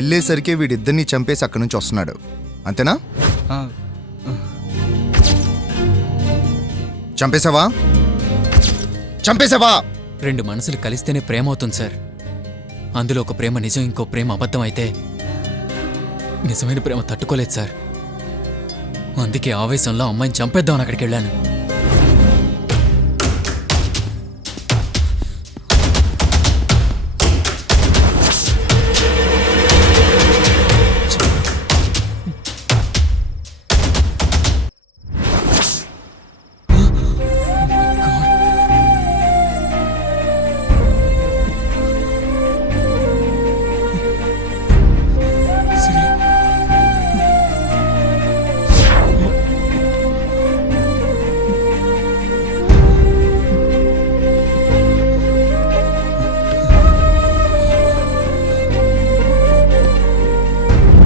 వెళ్ళేసరికి వీడిద్దరిని చంపేసి అక్కడి నుంచి వస్తున్నాడు, అంతేనా? చంపేశావా? చంపేశావా? రెండు మనసులు కలిస్తేనే ప్రేమ అవుతుంది సార్. అందులో ఒక ప్రేమ నిజం, ఇంకో ప్రేమ అబద్ధం అయితే నిజమైన ప్రేమ తట్టుకోలేదు సార్. అందుకే ఆవేశంలో అమ్మాయిని చంపేద్దామని అక్కడికి వెళ్ళాను.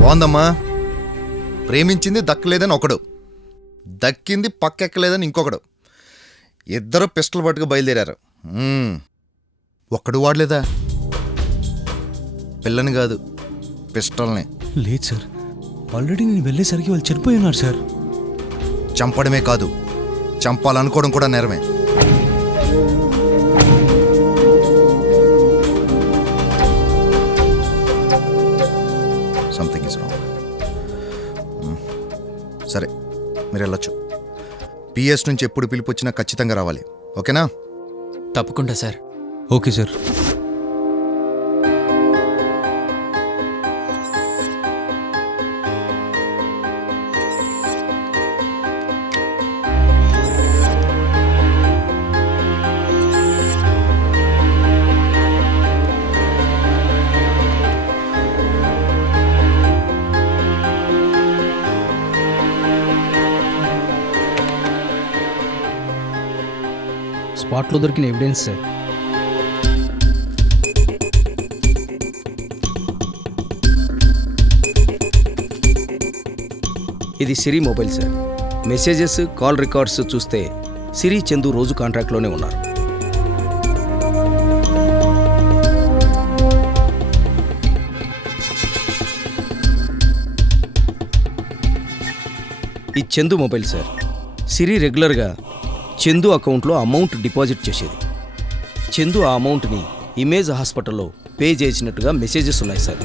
బాగుందమ్మా. ప్రేమించింది దక్కలేదని ఒకడు, దక్కింది పక్కెక్కలేదని ఇంకొకడు, ఇద్దరు పిస్టల్ పట్టుకు బయలుదేరారు. ఒక్కడు వాడలేదా? పిల్లని కాదు, పిస్టల్ని. లేదు సార్, ఆల్రెడీ నేను వెళ్ళేసరికి వాళ్ళు చనిపోయి ఉన్నారు సార్. చంపడమే కాదు, చంపాలనుకోవడం కూడా నేరమే. Something is wrong. సరే, మీరు వెళ్ళొచ్చు. పిఎస్ నుంచి ఎప్పుడు పిలుపు వచ్చినా ఖచ్చితంగా రావాలి, ఓకేనా? తప్పకుండా సార్. Okay sir. స్పాట్లో దొరికిన ఎవిడెన్స్ సార్. ఇది Siri mobile sir. Messages, call records చూస్తే సిరి, చందు రోజు కాంట్రాక్ట్లోనే ఉన్నారు. ఇది చందు మొబైల్ సార్. సిరి రెగ్యులర్గా చందు అకౌంట్లో అమౌంట్ డిపాజిట్ చేసేది. చందు ఆ అమౌంట్ని ఇమేజ్ హాస్పిటల్లో పే చేసినట్టుగా మెసేజెస్ ఉన్నాయి sir.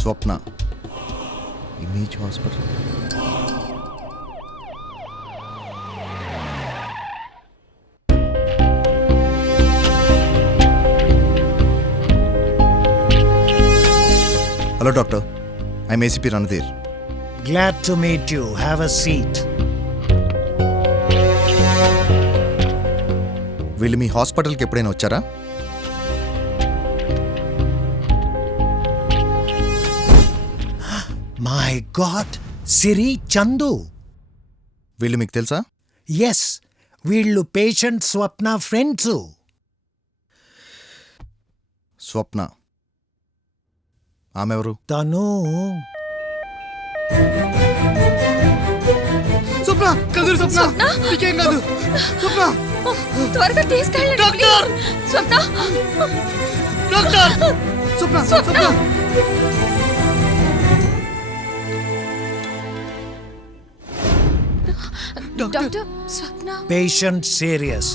Swapna, image hospital. Hello doctor, I'm ACP Randhir. Glad to meet you. Have a seat. వీళ్ళు మీ హాస్పిటల్కి ఎప్పుడైనా వచ్చారా? My God, Siri, Chandu. వీళ్ళు మీకు తెలుసా? Yes, వీళ్ళు పేషెంట్ స్వప్న ఫ్రెండ్స్. స్వప్న, ఆమె ఎవరు? తను స్వప్న, కదురు స్వప్న, నీకేం కాదు స్వప్న. త్వరగా తీసుకెళ్ళండి doctor! Swapna, doctor! Swapna, Swapna. Doctor, Swapna. Patient serious.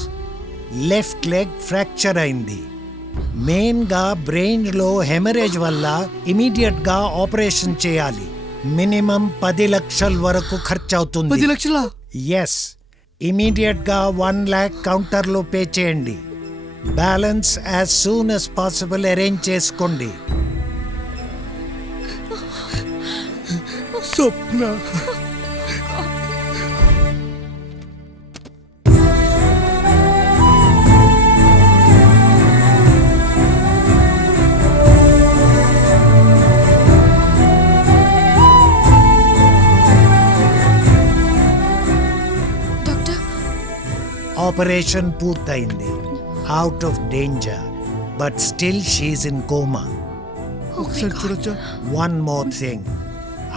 Left leg fracture అయింది. మెయిన్గా బ్రెయిన్లో హెమరేజ్ వల్ల ఇమీడియట్గా ఆపరేషన్ చేయాలి. మినిమం 10 లక్షల వరకు ఖర్చు అవుతుంది. 10 లక్షలా? ఎస్. ఇమీడియట్గా 1 lakh కౌంటర్లో పే చేయండి. Balance as soon as possible arrange చేసుకోండి. స్వప్న. ఆపరేషన్ పూర్తయింది. Out of danger, but still she's in coma. One more thing,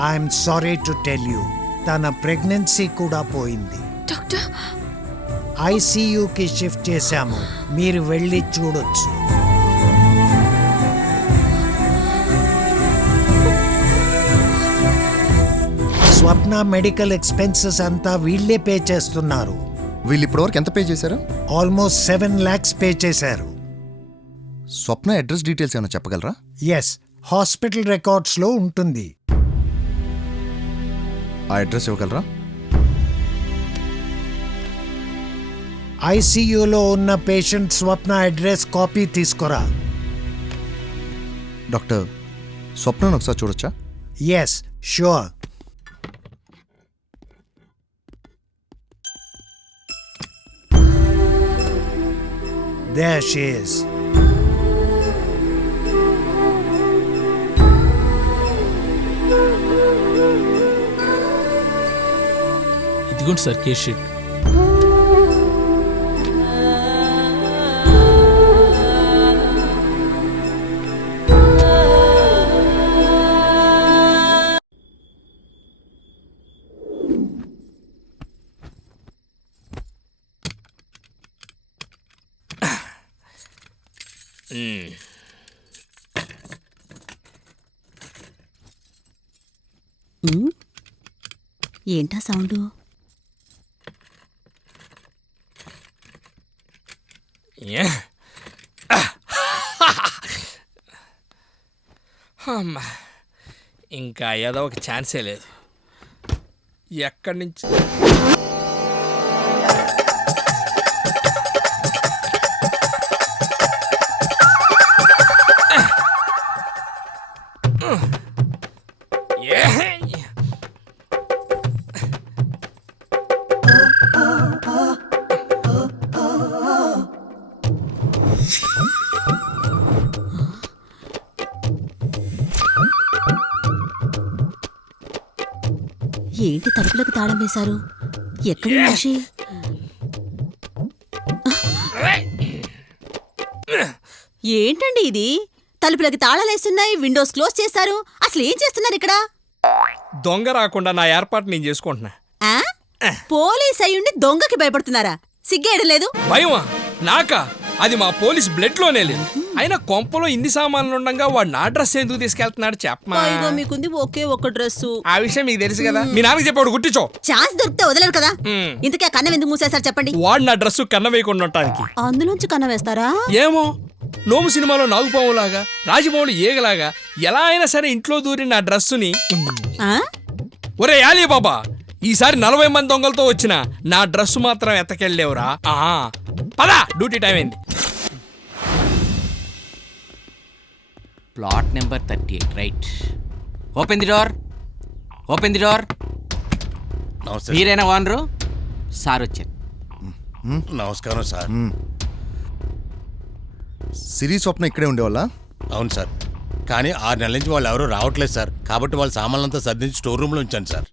I'm sorry to tell you, తన ప్రెగ్నెన్సీ కూడా పోయింది. డాక్టర్, ఐసీయూకి షిఫ్ట్ చేశాము, మీరు వెళ్ళి చూడొచ్చు. స్వప్న మెడికల్ ఎక్స్పెన్సెస్ అంతా వీళ్ళే పే చేస్తున్నారు. వీళ్ళు ఇప్పటివరకు ఎంత పే చేశారు? ఆల్మోస్ట్ 7 lakhs పే చేశారు. స్వప్న అడ్రస్ డీటెయిల్స్ ఏమైనా చెప్పగలరా? ఎస్, హాస్పిటల్ రికార్డ్స్లో ఉంటుంది. ఆ అడ్రస్ ఇవ్వగలరా? ఐసీయూలో ఉన్న పేషెంట్ స్వప్న అడ్రస్ కాపీ తీసుకురా. డాక్టర్, స్వప్నను ఒకసారి చూడొచ్చా? Yes, sure. There she is. ఇదిగోండి సార్ కేస్ షీట్. ఏంటా సౌండు? అమ్మా, ఇంకా ఏదో ఒక ఛాన్సే లేదు. ఎక్కడి నుంచి ఏంటి తలుపులకు తాళం వేశారు? ఎక్కడి మనిషి? ఏంటండి ఇది? తలుపులకి తాళాలేస్తున్నాయి, విండోస్ క్లోజ్ చేశారు. అసలు ఏం చేస్తున్నారు ఇక్కడ? దొంగ రాకుండా నా ఏర్పాటు నేను చేసుకుంటున్నా. ఆ? పోలీస్ అయ్యుండి దొంగకి భయపడుతున్నారా? సిగ్గేయడం లేదు? భయమా? నాకా? అది మా పోలీస్ బ్లడ్ లోనే లేదు. అయినా కొంపలో ఇన్ని సామాన్లు ఉండగా వాడు నా డ్రెస్ ఎందుకు తీసుకెళ్తున్నాడు చెప్పమా? పైగా మీకుంది ఒకే ఒక డ్రెస్సు. ఆ విషయం మీకు తెలుసు కదా. మీ నాన్నకి చెప్పాడు గుర్తించో. ఛాన్స్ దొరికితే వదలరు కదా. ఇంతకీ ఆ కన్నం ఎందుకు మూసేశారు చెప్పండి? వాడు నా డ్రెస్ కన్న వేయకుండా ఉండటానికి. అందులోంచి కన్నం వేస్తారా? ఏమో, నోము సినిమాలో నాగుపాములాగా, రాజమౌళి ఏగలాగా ఎలా అయినా సరే ఇంట్లో దూరి నా డ్రెస్సుని. ఆ? ఒరే యాలీ బాబా, ఈసారి 40 మంది దొంగలతో వచ్చిన నా డ్రెస్సు మాత్రం ఎత్తకెళ్ళేవురా. పదా, డ్యూటీ టైం అయింది. Plot number 38, right. Open the door, open the door. మీరేనా ఓనరు? సార్ వచ్చారు. నమస్కారం సార్. సిరి స్వప్న ఇక్కడే ఉండేవాళ్ళ? అవును సార్, కానీ 6 నెలల నుంచి వాళ్ళు ఎవరూ రావట్లేదు సార్. కాబట్టి వాళ్ళ సామాన్లంతా సర్దించి స్టోర్ రూమ్లో ఉంచాను సార్.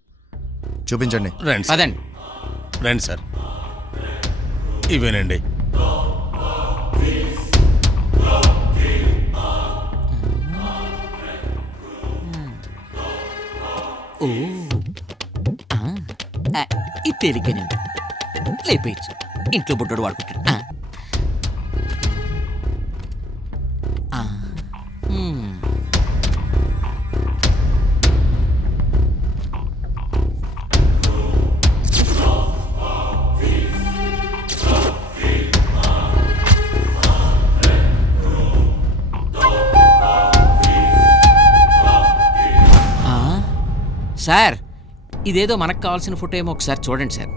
చూపించండి. రండి సార్. పదండి. రండి సార్, ఇవేనండి. ఓ, ఇది తేలిగ్గానండి, లేపేయచ్చు. ఇంట్లో బుడ్డోడు వాడుకుంటాడు. సార్, ఇదేదో మనకు కావాల్సిన ఫోటో ఏమో ఒకసారి చూడండి సార్.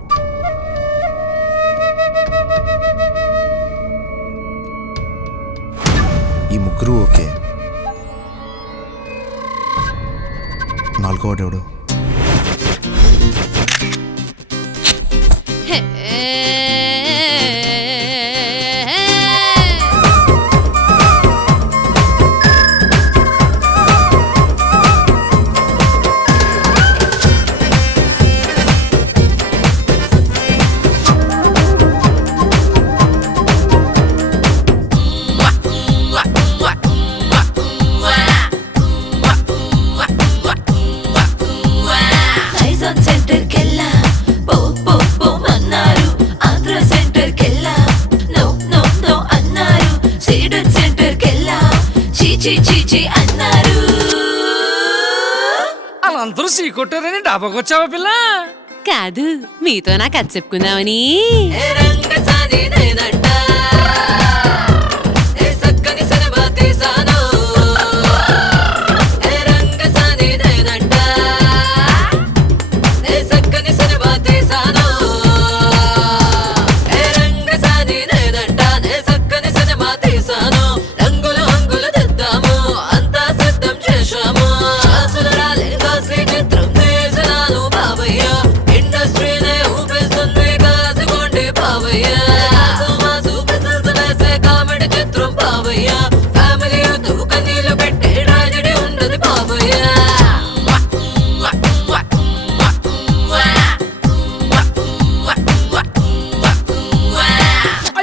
ఈ ముగ్గురు ఓకే. 4వ వాడెవడు? అందరూ సీ కొట్టారని డాబాకొచ్చావా పిల్ల? కాదు, మీతో నాకు అది చెప్పుకుందామని.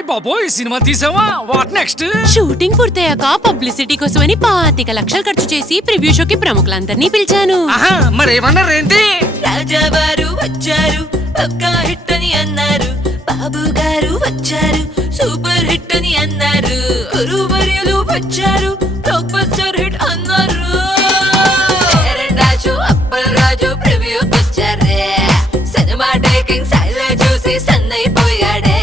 బాబోయ్, సినిమా తీసావా? What next? షూటింగ్ పూర్తయ్యాక పబ్లిసిటీ కోసమని 25 లక్షలు ఖర్చు చేసి ప్రివ్యూ షోకి ప్రముఖులందరినీ పిలిచాను. మరేమన్నారేంటి? రాజావారు వచ్చారు, పక్కా హిట్ అని అన్నారు. బాబు గారు వచ్చారు, సూపర్ హిట్ అని అన్నారు. గురువర్యులు వచ్చారు, బ్లాక్ బస్టర్ హిట్ అన్నారు. రాజు అప్పల్ రాజు ప్రివ్యూకి వచ్చారే, సినిమా టేకింగ్ స్టైల్ చూసి స్టన్ అయిపోయాడే.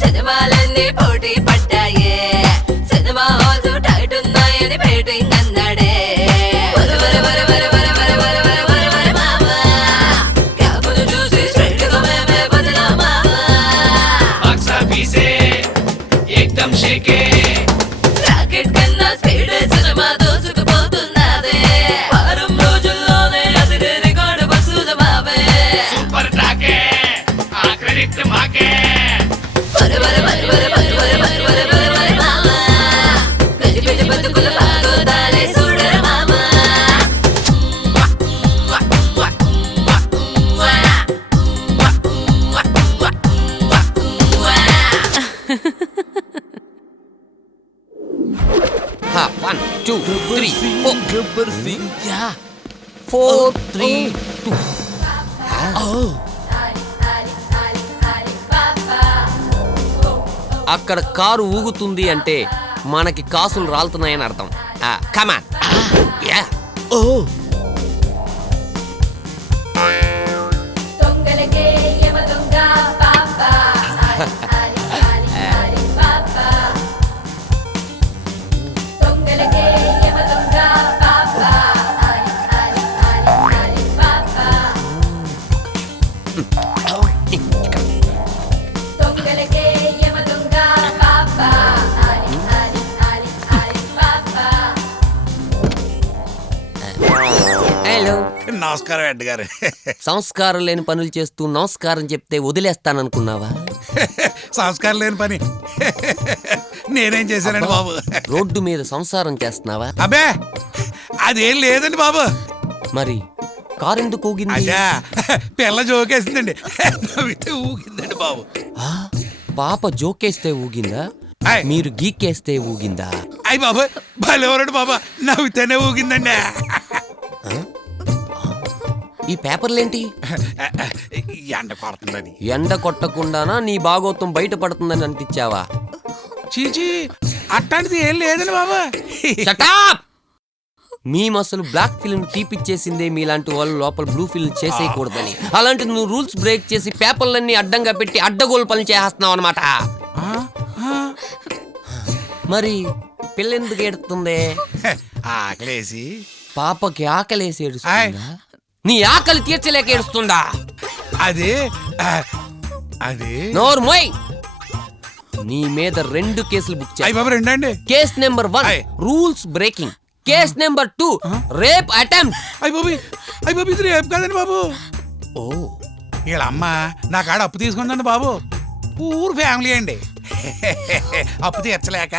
సినిమాలన్నీ పోటీ పడ్డాయే, సినిమా హాల్స్ టైట్ ఉన్నాయని బేటింగ్ అన్నాడే. క్యాబును చూసి స్ట్రైట్ గా మేమే బదలామా. రాకెట్ కన్నా స్పీడ్ సినిమా దూసుకుపోతున్నదే. వారం రోజుల్లోనే అదిరే రికార్డు వసూలు బాబే. One, two, three, four. Yeah. 4, 3, 2. అక్కడ కారు ఊగుతుంది అంటే మనకి కాసులు రాలుతున్నాయని అర్థం. కమాన్. యా. ఓ నమస్కారం రెడ్డి గారు. సంస్కారం లేని పనులు చేస్తూ నమస్కారం చెప్తే వదిలేస్తాననుకున్నావా? సంస్కారం లేని పని నేనేం చేశానండి బాబు? రోడ్డు మీద సంసారం చేస్తున్నావా? అబ్బే అదేం లేదండి బాబు. మరి కారు ఎందుకు ఊగింది? అయ్యా పిల్ల జోకేసిందండి, నవ్వితే ఊగిందండి బాబు. పాప జోకేస్తే ఊగిందా? మీరు గీకేస్తే ఊగిందా? అయ్యి బాబు భలేవరండి బాబా, నవ్వితేనే ఊగిందండి. ఈ పేపర్లేంటి? ఎండ కొడుతుందని. ఎండ కొట్టకుండానా నీ భాగోత్వం బయటపడుతుందని అనిపించావా? చీచి అట్లాంటిది ఏం లేదండి బాబా. మీ అసలు బ్లాక్ ఫిల్మ్ తీపిచ్చేసిందే మీలాంటి వాళ్ళు లోపల బ్లూ ఫిల్మ్ చేసేయకూడదని. అలాంటి నువ్వు రూల్స్ బ్రేక్ చేసి పేపర్లన్నీ అడ్డంగా పెట్టి అడ్డగోలు పనులు చేస్తున్నావు అనమాట. మరి పిల్లెందుకు ఏడుతుంది? ఆకలేసి. పాపకి ఆకలేసి ఏడుస్తుందా? నీ ఆకలి తీర్చలేక ఏడుస్తుందా? అది అది నోరు మోయ్. నీ మీద 2 కేసులు బుక్ చేయి. బాబు రెండండి. Case number 1 rules breaking. Case number 2 rape attempt. బాబు ఇది రేపు కదండి బాబు. ఓ వీళ్ళ అమ్మ నా కాడ అప్పు తీసుకుందండి బాబు. పూర్ ఫ్యామిలీ అండి. అప్పు తీర్చలేక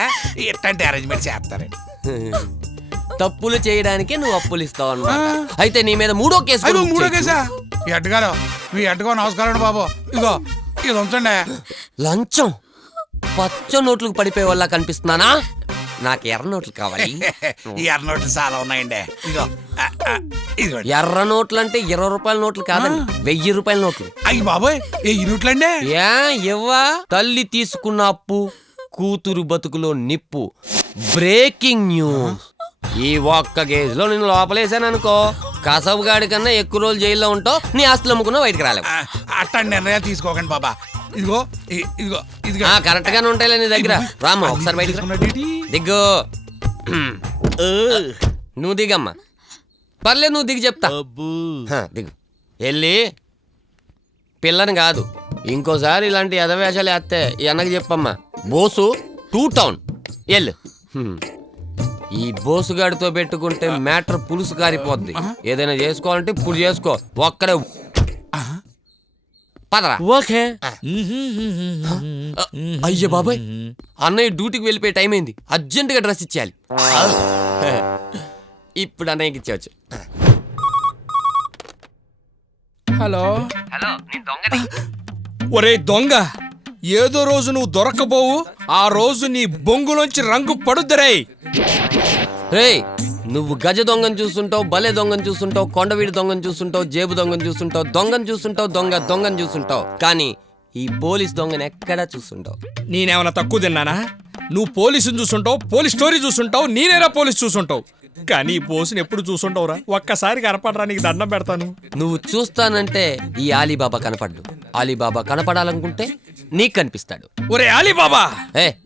ఎట్టంటే అరేంజ్మెంట్ చేస్తారండి. తప్పులు చేయడానికి నువ్వు అప్పులు ఇస్తావు అన్నమాట. అయితే నీ మీద 3వ కేసు కూడా book మూడో చేయొచ్చు. కేసా? మీ అడ్డగారు మీ అడ్డగో నమస్కారం అండి బాబు. ఇగో ఇది ఉంచండి. లంచం పచ్చ నోట్లకు పడిపోయే వల్ల కనిపిస్తున్నానా? నాకు ఎర్ర నోట్లు కావాలి. ఈ ఎర్ర నోట్లు చాలా ఉన్నాయండి. ఇగో ఇదిగోండి. ఎర్ర నోట్లు అంటే 20 రూపాయల నోట్లు కాదండి, 1000 రూపాయల నోట్లు. అయ్యి బాబోయ్ ఏ నోట్లండి? ఏ ఇవ్వా? తల్లి తీసుకున్న అప్పు, కూతురు బతుకులో నిప్పు. Breaking news. ఈ ఒక్క కేసులో నేను లోపలేసాను అనుకో, కసబుగాడి కన్నా ఎక్కువ రోజులు జైల్లో ఉంటావు. నీ ఆస్తులు అమ్ముకున్నా బయటకు రాలేవు. అట్టండి నిర్ణయాలు తీసుకోకండి బాబా. ఇదిగో ఇదిగో ఇదిగో కరెక్ట్ గానే ఉంటాయిలే నీ దగ్గర. రామ్మా ఒకసారి బయటకు రా. దిగ్గు. నువ్వు దిగమ్మా. పర్లేదు నువ్వు దిగి చెప్తా. దిగు. వెళ్ళి పిల్లని కాదు ఇంకోసారి ఇలాంటి ఎదవేషాలు వేస్తే ఈ అన్నకి చెప్పమ్మా. బోసు 2 టౌన్ వెళ్ళు. ఈ బోసుగాడితో పెట్టుకుంటే మ్యాటర్ పులుసు కారిపోద్ది. ఏదైనా చేసుకోవాలంటే ఇప్పుడు చేసుకో. ఒక్కడే పదరా. ఓకే. అయ్యో బాబాయ్, అన్నయ్య డ్యూటీకి వెళ్ళిపోయే టైం అయింది. అర్జెంటుగా డ్రెస్ ఇచ్చేయాలి. ఇప్పుడు అన్నయ్యకి ఇచ్చేవచ్చు. హలో. ఒరే దొంగ, ఏదో రోజు నువ్వు దొరకబోవు. ఆ రోజు నీ బొంగులోంచి రంగు పడుద్దరే. రేయ్, నువ్వు గజ దొంగను చూస్తుంటావు, బలే దొంగను చూస్తుంటావు, కొండవీడి దొంగను చూస్తుంటావు, జేబు దొంగను చూస్తుంటావు, దొంగను చూస్తుంటావు, దొంగను చూస్తుంటావు. కానీ ఈ పోలీస్ దొంగను ఎక్కడా చూస్తుంటావు. నేనేమన్నా తక్కువ తిన్నానా? నువ్వు పోలీసుని చూస్తుంటావు, పోలీస్ స్టోరీ చూస్తుంటావు, నేనేరా పోలీస్ చూస్తుంటావు. కానీ ఈ పోసుని ఎప్పుడు చూస్తుంటావురా? ఒక్కసారి కనపడరా, నీకు దండం పెడతాను. నువ్వు చూస్తానంటే ఈ ఆలీబాబా కనపడ్డు. ఆలీబాబా కనపడాలనుకుంటే నీకు కనిపిస్తాడు. ఒరే ఆలీబాబా!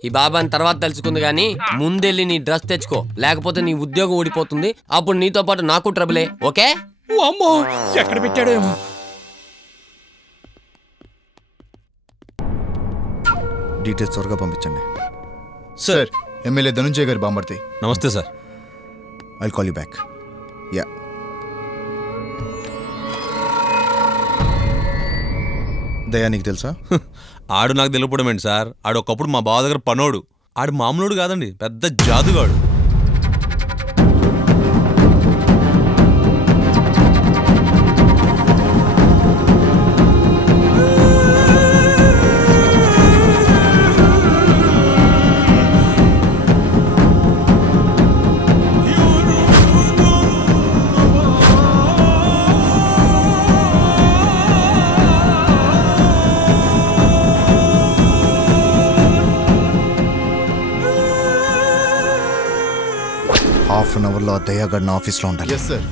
ఈ బాబాని తర్వాత తెలుసుకుంది గానీ ముందెళ్ళి నీ డ్రెస్ తెచ్చుకో, లేకపోతే నీ ఉద్యోగం ఊడిపోతుంది. అప్పుడు నీతో పాటు నాకు ట్రబులే. ఓకే? అమ్మో, ఎక్కడ పెట్టాడో ఏమో. డీటెయిల్స్ త్వరగా పంపించండి. సార్, ఎమ్మెల్యే ధనుంజయ్ గారి బాంబర్తి. నమస్తే sir. I'll call you back. Yeah. దయా నీకు తెలుసా? ఆడు నాకు తెలియపడం ఏంటి సార్? ఆడు ఒకప్పుడు మా బావ దగ్గర పనోడు. ఆడు మామూలుడు కాదండి, పెద్ద జాదుగాడు. హాఫ్ అన్ అవర్లో ఆ దయాగడ్ నా ఆఫీస్లో ఉండాలి. Yes sir.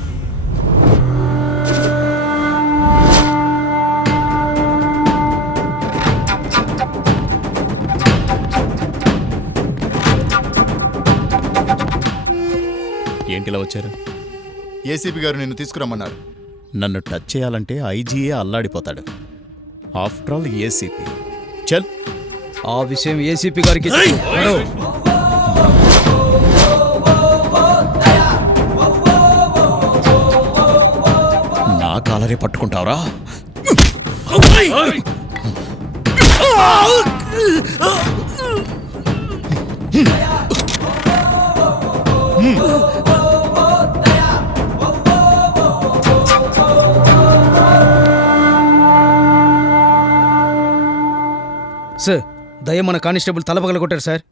ఏంటిలా వచ్చారు? ఏసీపీ గారు నిన్ను తీసుకురమ్మన్నారు. నన్ను టచ్ చేయాలంటే ఐజీఏ అల్లాడిపోతాడు. After all ACP. చల్. ఆ విషయం ఏసీపీ గారికి నా కాలరే పట్టుకుంటావరా? సార్, దయ మన కానిస్టేబుల్ తలపగల కొట్టారు సార్.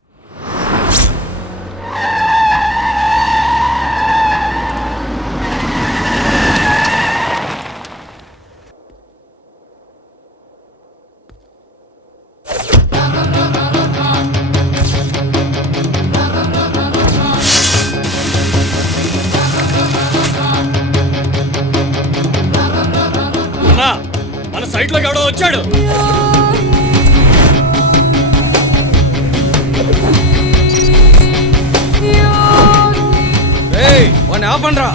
మన సైట్ లోకి ఎవడో వచ్చాడు. వాడిని ఆపండ్రా.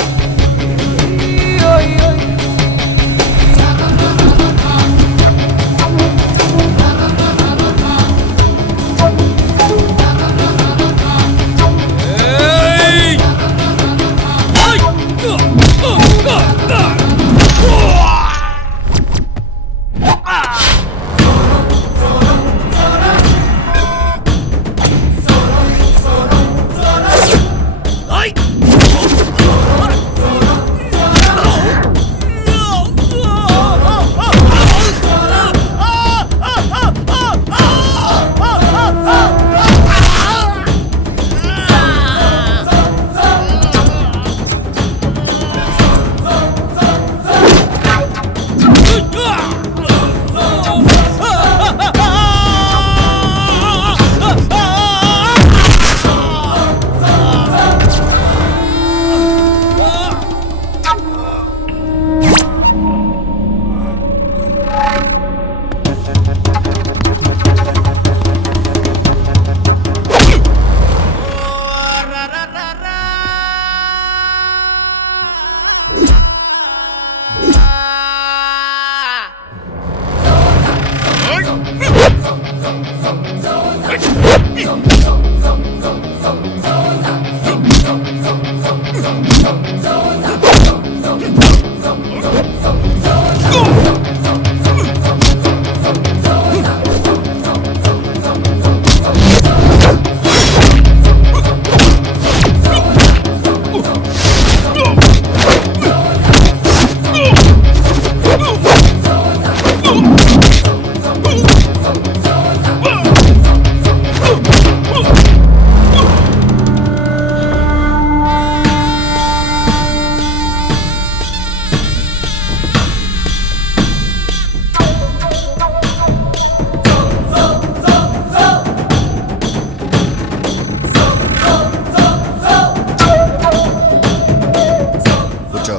కూర్చో.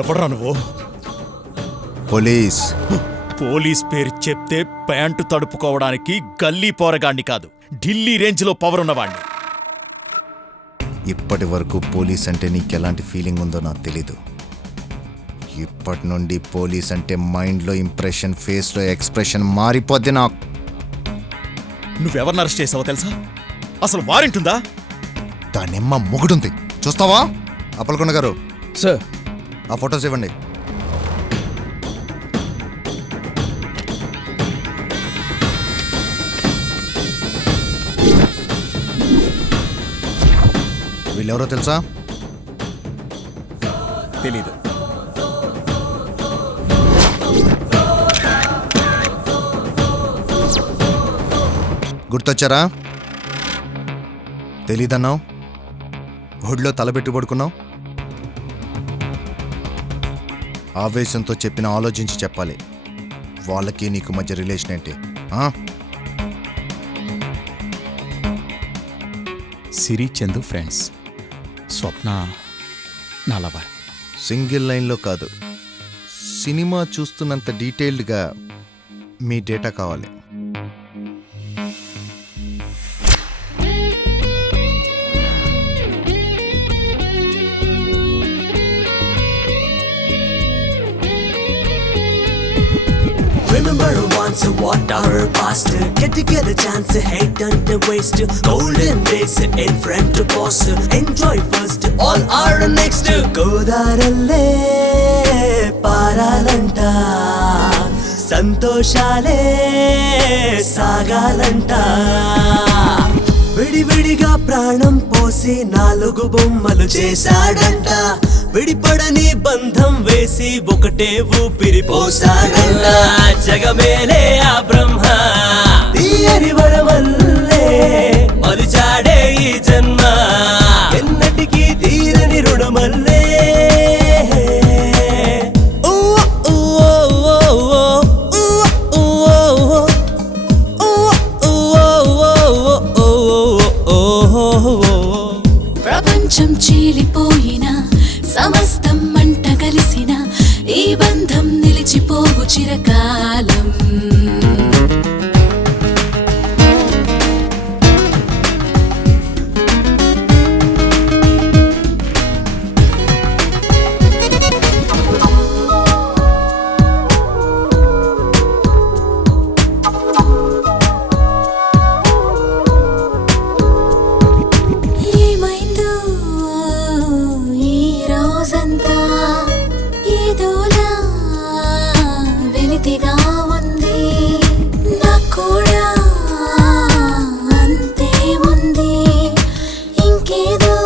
ఎవడ్రా నువ్వు? పోలీస్. పోలీస్ పేరు చెప్తే ప్యాంటు తడుపుకోవడానికి గల్లీ పోరగాణ్ణి కాదు, ఢిల్లీ రేంజ్లో పవర్ ఉన్నవాణ్ణి. ఇప్పటి వరకు పోలీస్ అంటే నీకెలాంటి ఫీలింగ్ ఉందో నాకు తెలీదు. ఇప్పటి నుండి పోలీస్ అంటే మైండ్లో ఇంప్రెషన్, ఫేస్లో ఎక్స్ప్రెషన్ మారిపోద్ది నాకు. నువ్వెవరిని అరెస్ట్ చేసావో తెలుసా? అసలు వారెంట్ ఉందా? దానిమ్మ మొగుడుంది, చూస్తావా? అప్పలకొండ గారు, సార్ ఆ ఫొటోస్ ఇవ్వండి. వీళ్ళెవరో తెలుసా? తెలీదు. గుర్తొచ్చారా? తెలీదన్నావు, ఒడిలో తలబెట్టి పడుకున్నావు. ఆవేశంతో చెప్పిన ఆలోచించి చెప్పాలి. వాళ్ళకి నీకు మధ్య రిలేషన్ ఏంటి? సిరి చందు ఫ్రెండ్స్, స్వప్న నా లవర్. సింగిల్ లైన్లో కాదు, సినిమా చూస్తున్నంత డీటెయిల్డ్గా మీ డేటా కావాలి. Remember once what our past. Get together chance, hate and waste. Golden days in front to boss. Enjoy first, all are next. గోదారల్లే పారాలంట, సంతోషాలే సాగాలంట. విడివిడిగా ప్రాణం పోసి 4 బొమ్మలు చేశాడంట. విడిపడని బంధం వేసి ఒకటే ఊపిరి పోసాడంట. జగమేలే ఆ బ్రహ్మ తీయని వరవల్లే మలిచాడే ఈ జన్మ. ఎన్నటికీ తీరని రుణమల్లే. ప్రపంచం చీలిపోయినా సమస్తం మంట కలిసిన ఈ బంధం నిలిచిపోవు చిరకాలం. ఏమైందో ఈ రోజంతా ఏదోలా వెలితిగా ఉంది. నాకు కూడా అంతే ఉంది. ఇంకేదో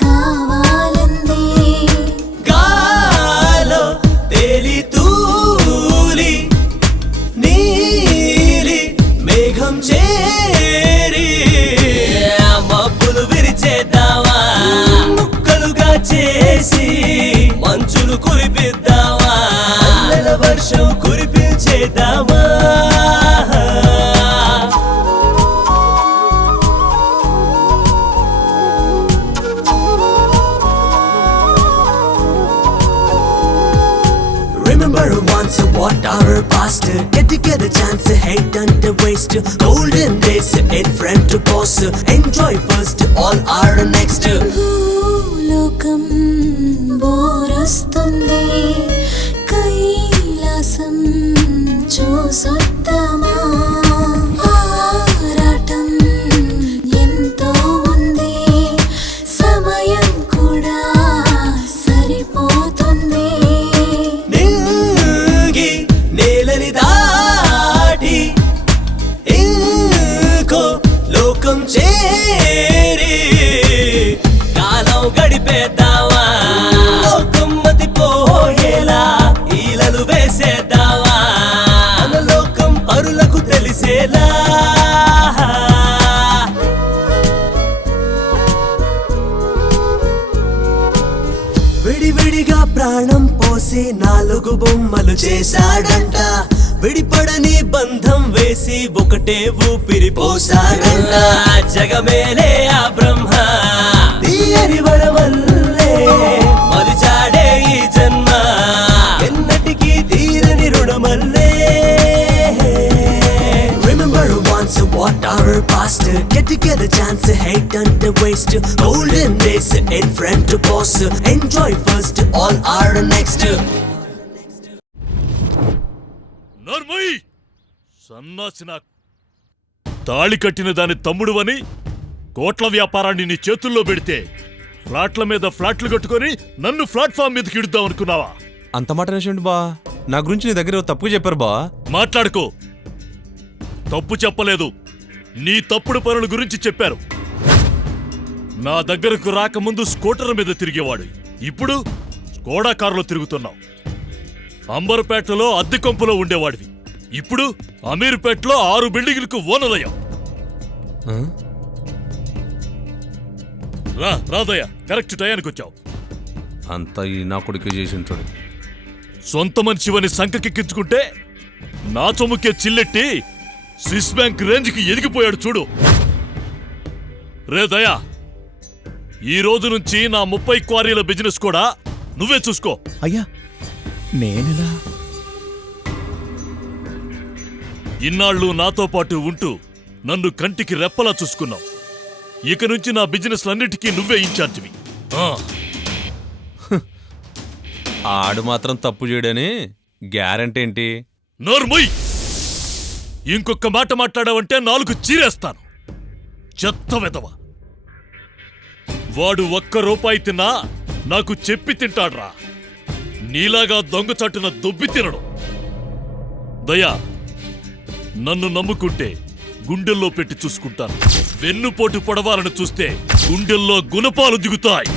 కావాలంది. గాలో తేలి తూలి నీలి మేఘం చేరి మబ్బులు విరిచేద్దావా. ముక్కలుగా చేసి మంచులు కురిపిద్దావా. అల్లల వర్షం కురిపించేద్దామా. Remember once what our past. Get together chance. chance, hate and waste. Golden days in front to boss. Enjoy first, all are next. భూలోకం బోరస్తుంది, కైలాసం చూసొద్దామా? ఆరాటం ఎంతో ఉంది, సమయం కూడా సరిపోతుంది. నింగి నేలని దాటి ఇంకో లోకం చేరి కాలం గడిపేద్దావా? లోకం మతిపోయేలా ఈలలు వేసేద్దావా? మన లోకం పరులకు తెలిసేలా. విడివిడిగా ప్రాణం పోసి 4 బొమ్మలు చేశాడంట. విడిపడని బంధం వేసి ఒకటే ఊపిరి పోసాడంట. జగమేలే ఆ బ్రహ్మ తీయని వరవల్లే మలిచాడే ఈ జన్మ, ఎన్నటికీ తీరని రుణమల్లే. Remember once what our past. Get together chance, hate and waste. Golden days in front to boss. Enjoy first, all are next. నర్మయ్ సన్నాసిన తాళి కట్టిన దాని తమ్ముడువని కోట్ల వ్యాపారాన్ని నీ చేతుల్లో పెడితే ఫ్లాట్ల మీద ఫ్లాట్లు కట్టుకొని నన్ను ప్లాట్ఫామ్ మీదకి ఇడుద్దాం అనుకున్నావా? అంత మాట అనేసి బా, నా గురించి నీ దగ్గర తప్పు చెప్పారు బా. మాట్లాడుకో. తప్పు చెప్పలేదు, నీ తప్పుడు పనుల గురించి చెప్పారు. నా దగ్గరకు రాకముందు స్కూటర్ మీద తిరిగేవాడు, ఇప్పుడు స్కోడా కారులో తిరుగుతున్నావు. అంబర్పేటలో అద్దె కొంపులో ఉండేవాడివి, ఇప్పుడు అమీర్పేటలో 6 బిల్డింగులకు ఓనరయ్యావు. రాదయ్య, కరెక్ట్ టయానికి వచ్చావు. అంతా ఈ నా కొడుకు చేసి ఉంటాడు. సొంత మనిషివని సంకకెక్కించుకుంటే నా చొమ్ముకే చిల్లెట్టి స్విస్ బ్యాంక్ రేంజ్కి ఎదిగిపోయాడు చూడు. రే దయా, ఈ రోజు నుంచి నా 30 క్వారీల బిజినెస్ కూడా నువ్వే చూసుకో. అయ్యా నేనెలా? ఇన్నాళ్ళు నాతో పాటు ఉంటూ నన్ను కంటికి రెప్పలా చూసుకున్నావు. ఇక నుంచి నా బిజినెస్లన్నిటికీ నువ్వే ఇన్ఛార్జివి. ఆడు మాత్రం తప్పు చేయడని గ్యారంటీ ఏంటి? నోర్మొయ్! ఇంకొక మాట మాట్లాడావంటే 4 చీరేస్తాను. చెత్త వెదవ. వాడు 1 రూపాయి తిన్నా నాకు చెప్పి తింటాడ్రా. నీలాగా దొంగచాటున దొబ్బి తినడు. దయా, నన్ను నమ్ముకుంటే గుండెల్లో పెట్టి చూసుకుంటాను. వెన్నుపోటు పొడవాలని చూస్తే గుండెల్లో గుణపాలు దిగుతాయి.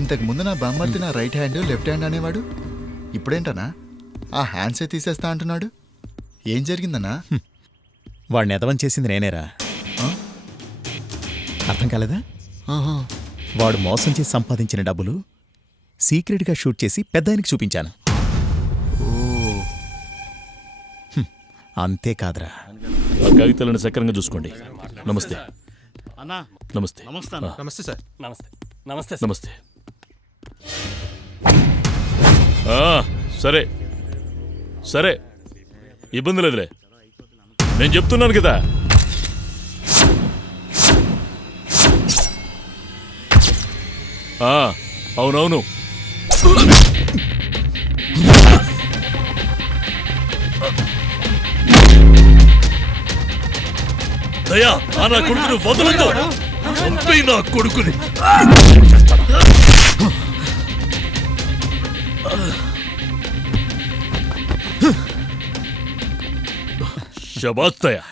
ఇంతకు ముందు నా బామ్మర్తి నా రైట్ హ్యాండ్ లెఫ్ట్ హ్యాండ్ అనేవాడు, ఇప్పుడేంటనా ఆ హ్యాండ్సే తీసేస్తా అంటున్నాడు? ఏం జరిగిందన్నా? వాడిని ఎదవం చేసింది నేనేరా. అర్థం కాలేదా? వాడు మోసం చేసి సంపాదించిన డబ్బులు సీక్రెట్గా షూట్ చేసి పెద్దాయనకి చూపించాను. అంతేకాదురా. కాగితాలను సక్రంగా చూసుకోండి. నమస్తే. నమస్తే. నమస్తే సార్. నమస్తే. నమస్తే. నమస్తే. సరే సరే, ఇబ్బంది లేదులే. నేను చెప్తున్నాను కదా. అవునవును. దయా, నా కొడుకుని వదలదు. చంపి నా కొడుకుని. శబాష్ దయా,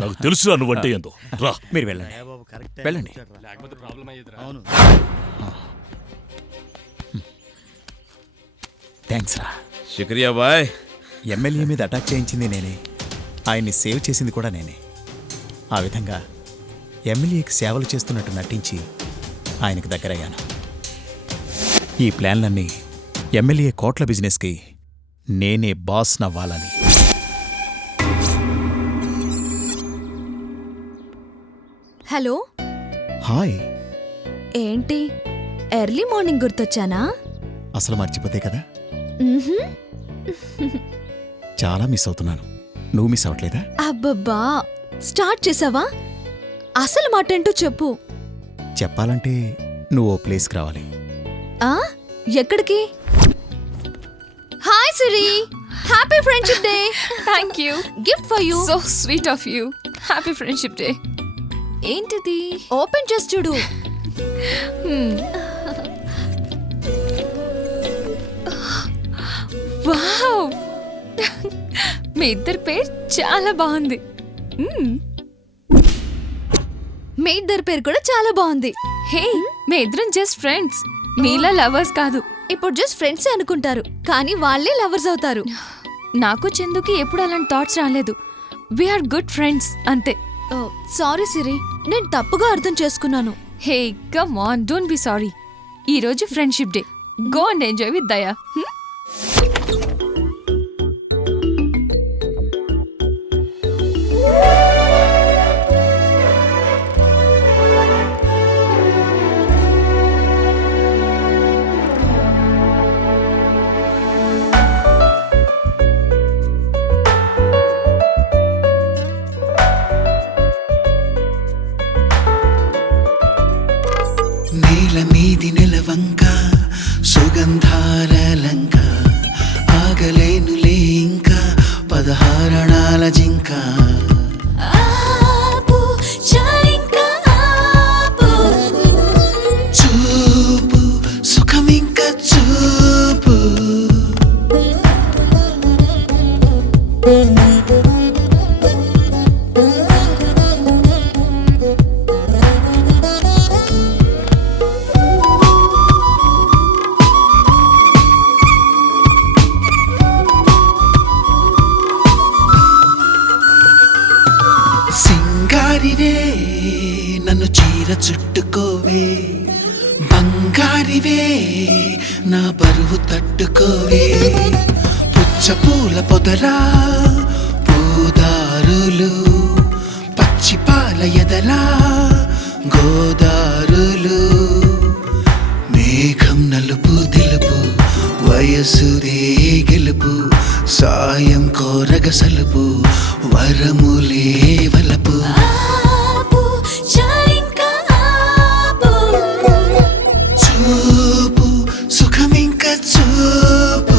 నాకు తెలుసురా నువ్వంటే ఏందో. రా, మీరు వెళ్ళండి. వెళ్ళండి. థ్యాంక్స్ రా. శుక్రియా బాయ్. ఎమ్మెల్యే మీద అటాక్ చేయించింది నేనే, ఆయన్ని సేవ్ చేసింది కూడా నేనే. ఆ విధంగా ఎమ్మెల్యేకి సేవలు చేస్తున్నట్టు నటించి ఆయనకు దగ్గరయ్యాను. ఈ ప్లాన్లన్నీ ఎమ్మెల్యే కోట్ల బిజినెస్కి నేనే బాస్ నవ్వాలని. Hello, hi. ఏంటి ఎర్లీ మార్నింగ్ గుర్తొచ్చానా? అసలు మర్చిపోతే కదా, మ్హూ. చాలా మిస్ అవుతున్నాను. నువ్వు మిస్ అవట్లేదా? అబ్బబ్బా, స్టార్ట్ చేసావా? అసలు మాటంటూ చెప్పు. చెప్పాలంటే నువ్వు ఓ ప్లేస్కి రావాలి. ఆ ఎక్కడికి? Hi Siri, happy friendship day. Thank you. Gift for you. So sweet of you. Happy friendship day. ఏంటిది? ఓపెన్ చేసి చూడు. వావ్, మీ ఇద్దరి పేరు చాలా బాగుంది. మీ ఇద్దరి పేరు కూడా చాలా బాగుంది. హే, మీ ఇద్దరం జస్ట్ ఫ్రెండ్స్, మీలా లవర్స్ కాదు. ఇప్పుడు జస్ట్ ఫ్రెండ్సే అనుకుంటారు, కానీ వాళ్ళే లవర్స్ అవుతారు. నాకు చందుకి ఎప్పుడు అలాంటి థాట్స్ రాలేదు. వీఆర్ గుడ్ ఫ్రెండ్స్ అంతే. సారీ సిరి, నేను తప్పుగా అర్థం చేసుకున్నాను. Hey come on, don't be sorry. ఈ రోజు friendship day. Go and enjoy with దయా. నేల మీది నెలవంక సుగంధాల లంక ఆగలేనులే ఇంకా 16 అణాల జింక. చూపు సుఖమింక చూపు సింగారివే నన్ను చీర చుట్టుకోవే, బంగారివే నా బరువు తట్టుకోవే. పుచ్చపూల పొదరా పూదారులు, పచ్చిపాల ఎదలా గోదారులు. మేఘం నలుపు తెలుపు వయసుదే గెలుపు, సాయం కోరగ సలుపు వరములే వలపు. చూపు సుఖమింక చూపు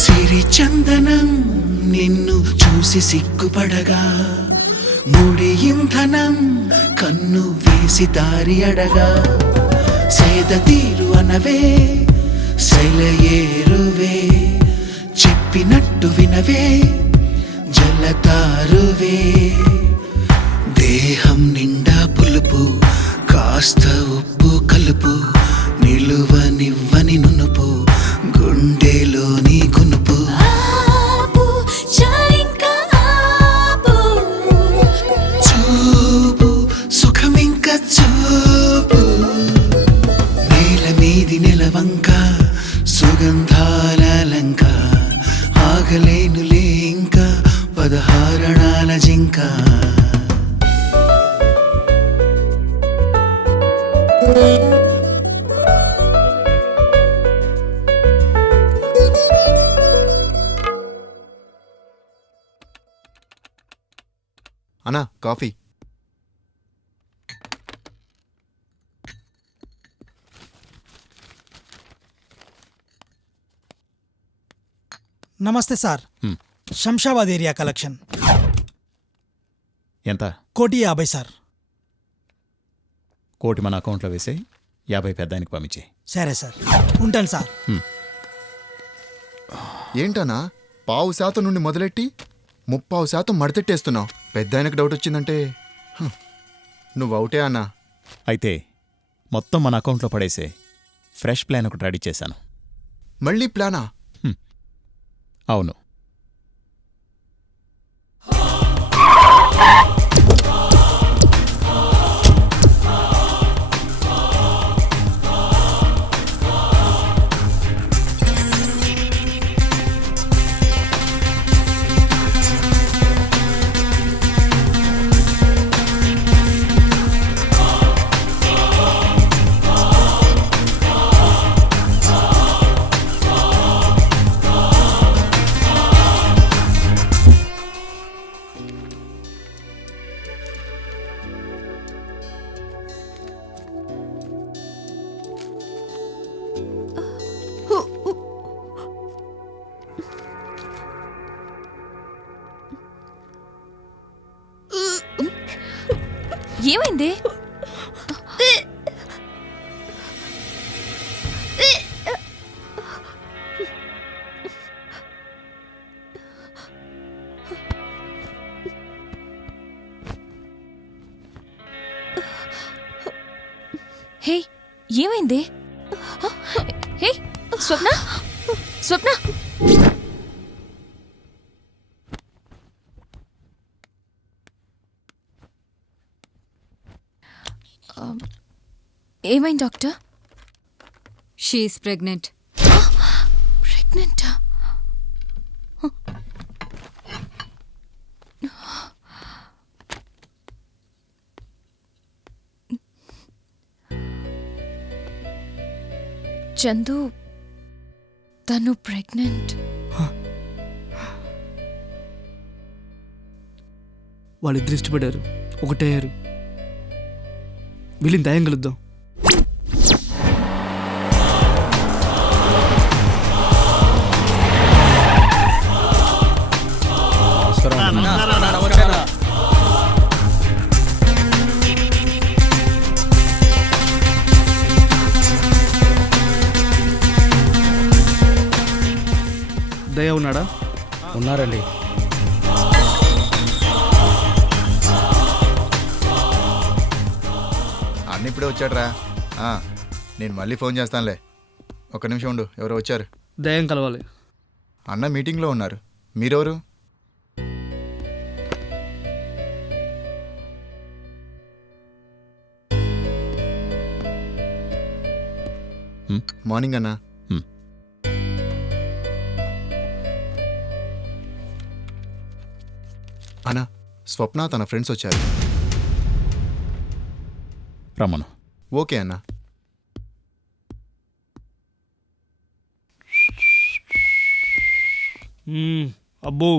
సిరి చందనం నిన్ను చూసి సిగ్గుపడగా, ముడి ఇంధనం కన్ను వేసి దారి అడగా. సేద తీరు అనవే శైలయేరువే, చెప్పినట్టు వినవే జలతారువే. దేహం నిండా పులుపు కాస్త ఉప్పు కలుపు, నిలువనివ్వని నునుపు గుండెలోని కునుపు. చూపు సుఖమింక చూపు నేల మీది నెలవంక సుగంధాల లంక ఆగలేనులే ఇంకా 16 అణాల జింక. అన్నా కాఫీ. నమస్తే సార్. శంషాబాద్ ఏరియా కలెక్షన్ ఎంత? 1,50,00,000 సార్. 1,00,00,000 మన అకౌంట్లో వేసాయి, 50 పెద్దానికి పంపించే. సరే సార్, ఉంటాను సార్. ఏంటన్నా 1% నుండి మొదలెట్టి 30% మడతెట్టేస్తున్నావు. పెద్ద ఆయనకు డౌట్ వచ్చిందంటే నువ్వు అవుటే అన్నా. అయితే మొత్తం మన అకౌంట్లో పడేసే ఫ్రెష్ ప్లాన్ ఒకటి రెడీ చేశాను. మళ్ళీ ప్లానా? అవును. ఏమైంది? హే, ఏమైంది? హే, స్వప్న, స్వప్న. ఏమైంది డాక్టర్? She is pregnant. ప్రెగ్నెంటా? చందు, తను ప్రెగ్నెంట్. వాళ్ళిద్దరు ఇష్టపడ్డారు, ఒకటయ్యారు. వీళ్ళని దయం కలుద్దాం. దయ ఉన్నాడా? ఉన్నారండి. అన్న ఇప్పుడే వచ్చాడ్రా. నేను మళ్ళీ ఫోన్ చేస్తానులే. ఒక్క నిమిషం ఉండు, ఎవరో వచ్చారు. దయం కలవాలి. అన్న మీటింగ్లో ఉన్నారు. మీరెవరు? మార్నింగ్ అన్నా. అన్నా, స్వప్న తన ఫ్రెండ్స్ వచ్చారు. రమ్మను. ఓకే అన్నా. అబ్బో.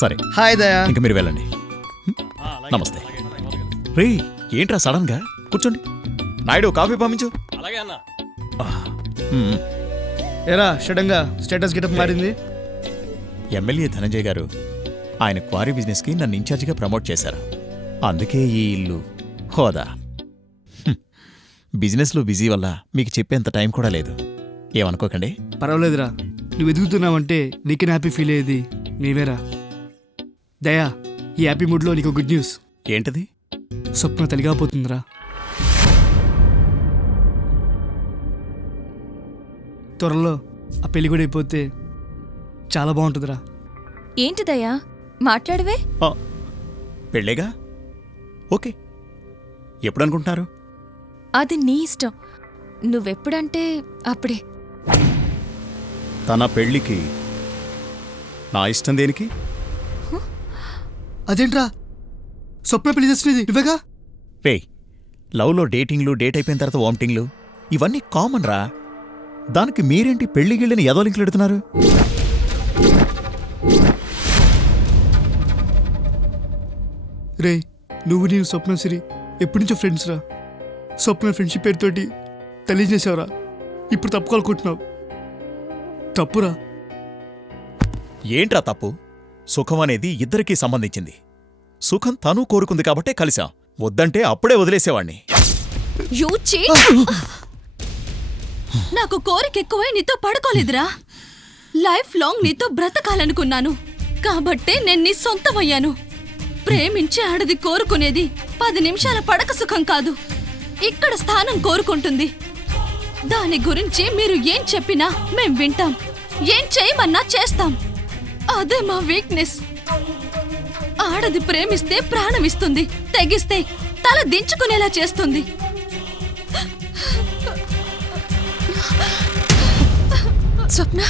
సరే, హాయ్ దయా. ఇంక మీరు వెళ్ళండి. నమస్తే. రే, ఏంట్రా సడన్ గా? కూర్చోండి. నాయుడు, కాఫీ పంపించు. అలాగే అన్న. ఏరా సడన్గా స్టేటస్ గిటప్ మారింది? ఎమ్మెల్యే ధనంజయ్ గారు ఆయన క్వారీ బిజినెస్కి నన్ను ఇన్ఛార్జిగా ప్రమోట్ చేశారు. అందుకే ఈ ఇల్లు, హోదా. బిజినెస్లో బిజీ వల్ల మీకు చెప్పేంత టైం కూడా లేదు. ఏమనుకోకండి. పర్వాలేదురా, నువ్వు ఎదుగుతున్నావంటే నీకే హ్యాపీ ఫీల్ అయ్యేది నీవేరా. దయా, ఈ హ్యాపీ మూడ్లో నీకు గుడ్ న్యూస్. ఏంటది? స్వప్న తల్లిగా పోతుందిరా. త్వరలో ఆ పెళ్లి కూడా అయిపోతే చాలా బాగుంటుందిరా. ఏంటిదయ్యా మాట్లాడవే? పెళ్ళేగా. ఓకే, ఎప్పుడు అనుకుంటున్నారు? అది నీ ఇష్టం, నువ్వెప్పుడంటే అప్పుడే. తన పెళ్ళికి నా ఇష్టం దేనికి? అదేంట్రా, స్వప్న పెళ్లి చేస్తున్నది నువ్వేగా? రే, లవ్లో డేటింగ్లు, డేట్ అయిపోయిన తర్వాత వామిటింగ్లు ఇవన్నీ కామన్ రా. దానికి మీరేంటి పెళ్లిగిళ్ళని ఏదో లింకులు ఎడుతున్నారు? రే, నువ్వు నేను స్వప్న సిరి ఎప్పటి నుంచో ఫ్రెండ్స్ రా. స్వప్న ఫ్రెండ్షిప్ పేరుతోటి తెలియజేసావురా. ఇప్పుడు తప్పుకోవాలనుకుంటున్నావు. తప్పురా. ఏంట్రా తప్పు? సుఖం అనేది ఇద్దరికీ సంబంధించింది. సుఖం తను కోరుకుంది కాబట్టే కలిశాం. వద్దంటే అప్పుడే వదిలేసేవాణ్ణి. నాకు కోరిక ఎక్కువై నీతో పడుకోలేదురా. లైఫ్ లాంగ్ నీతో బ్రతకాలనుకున్నాను కాబట్టే నేను నీ సొంతమయ్యాను. ప్రేమించే ఆడది కోరుకునేది 10 నిమిషాల పడక సుఖం కాదు, ఇక్కడ స్థానం కోరుకుంటుంది. దాని గురించి మీరు ఏం చెప్పినా మేం వింటాం, ఏం చేయమన్నా చేస్తాం. అదే మా వీక్నెస్. ఆడది ప్రేమిస్తే ప్రాణం ఇస్తుంది, తెగిస్తే తల దించుకునేలా చేస్తుంది. స్వప్న,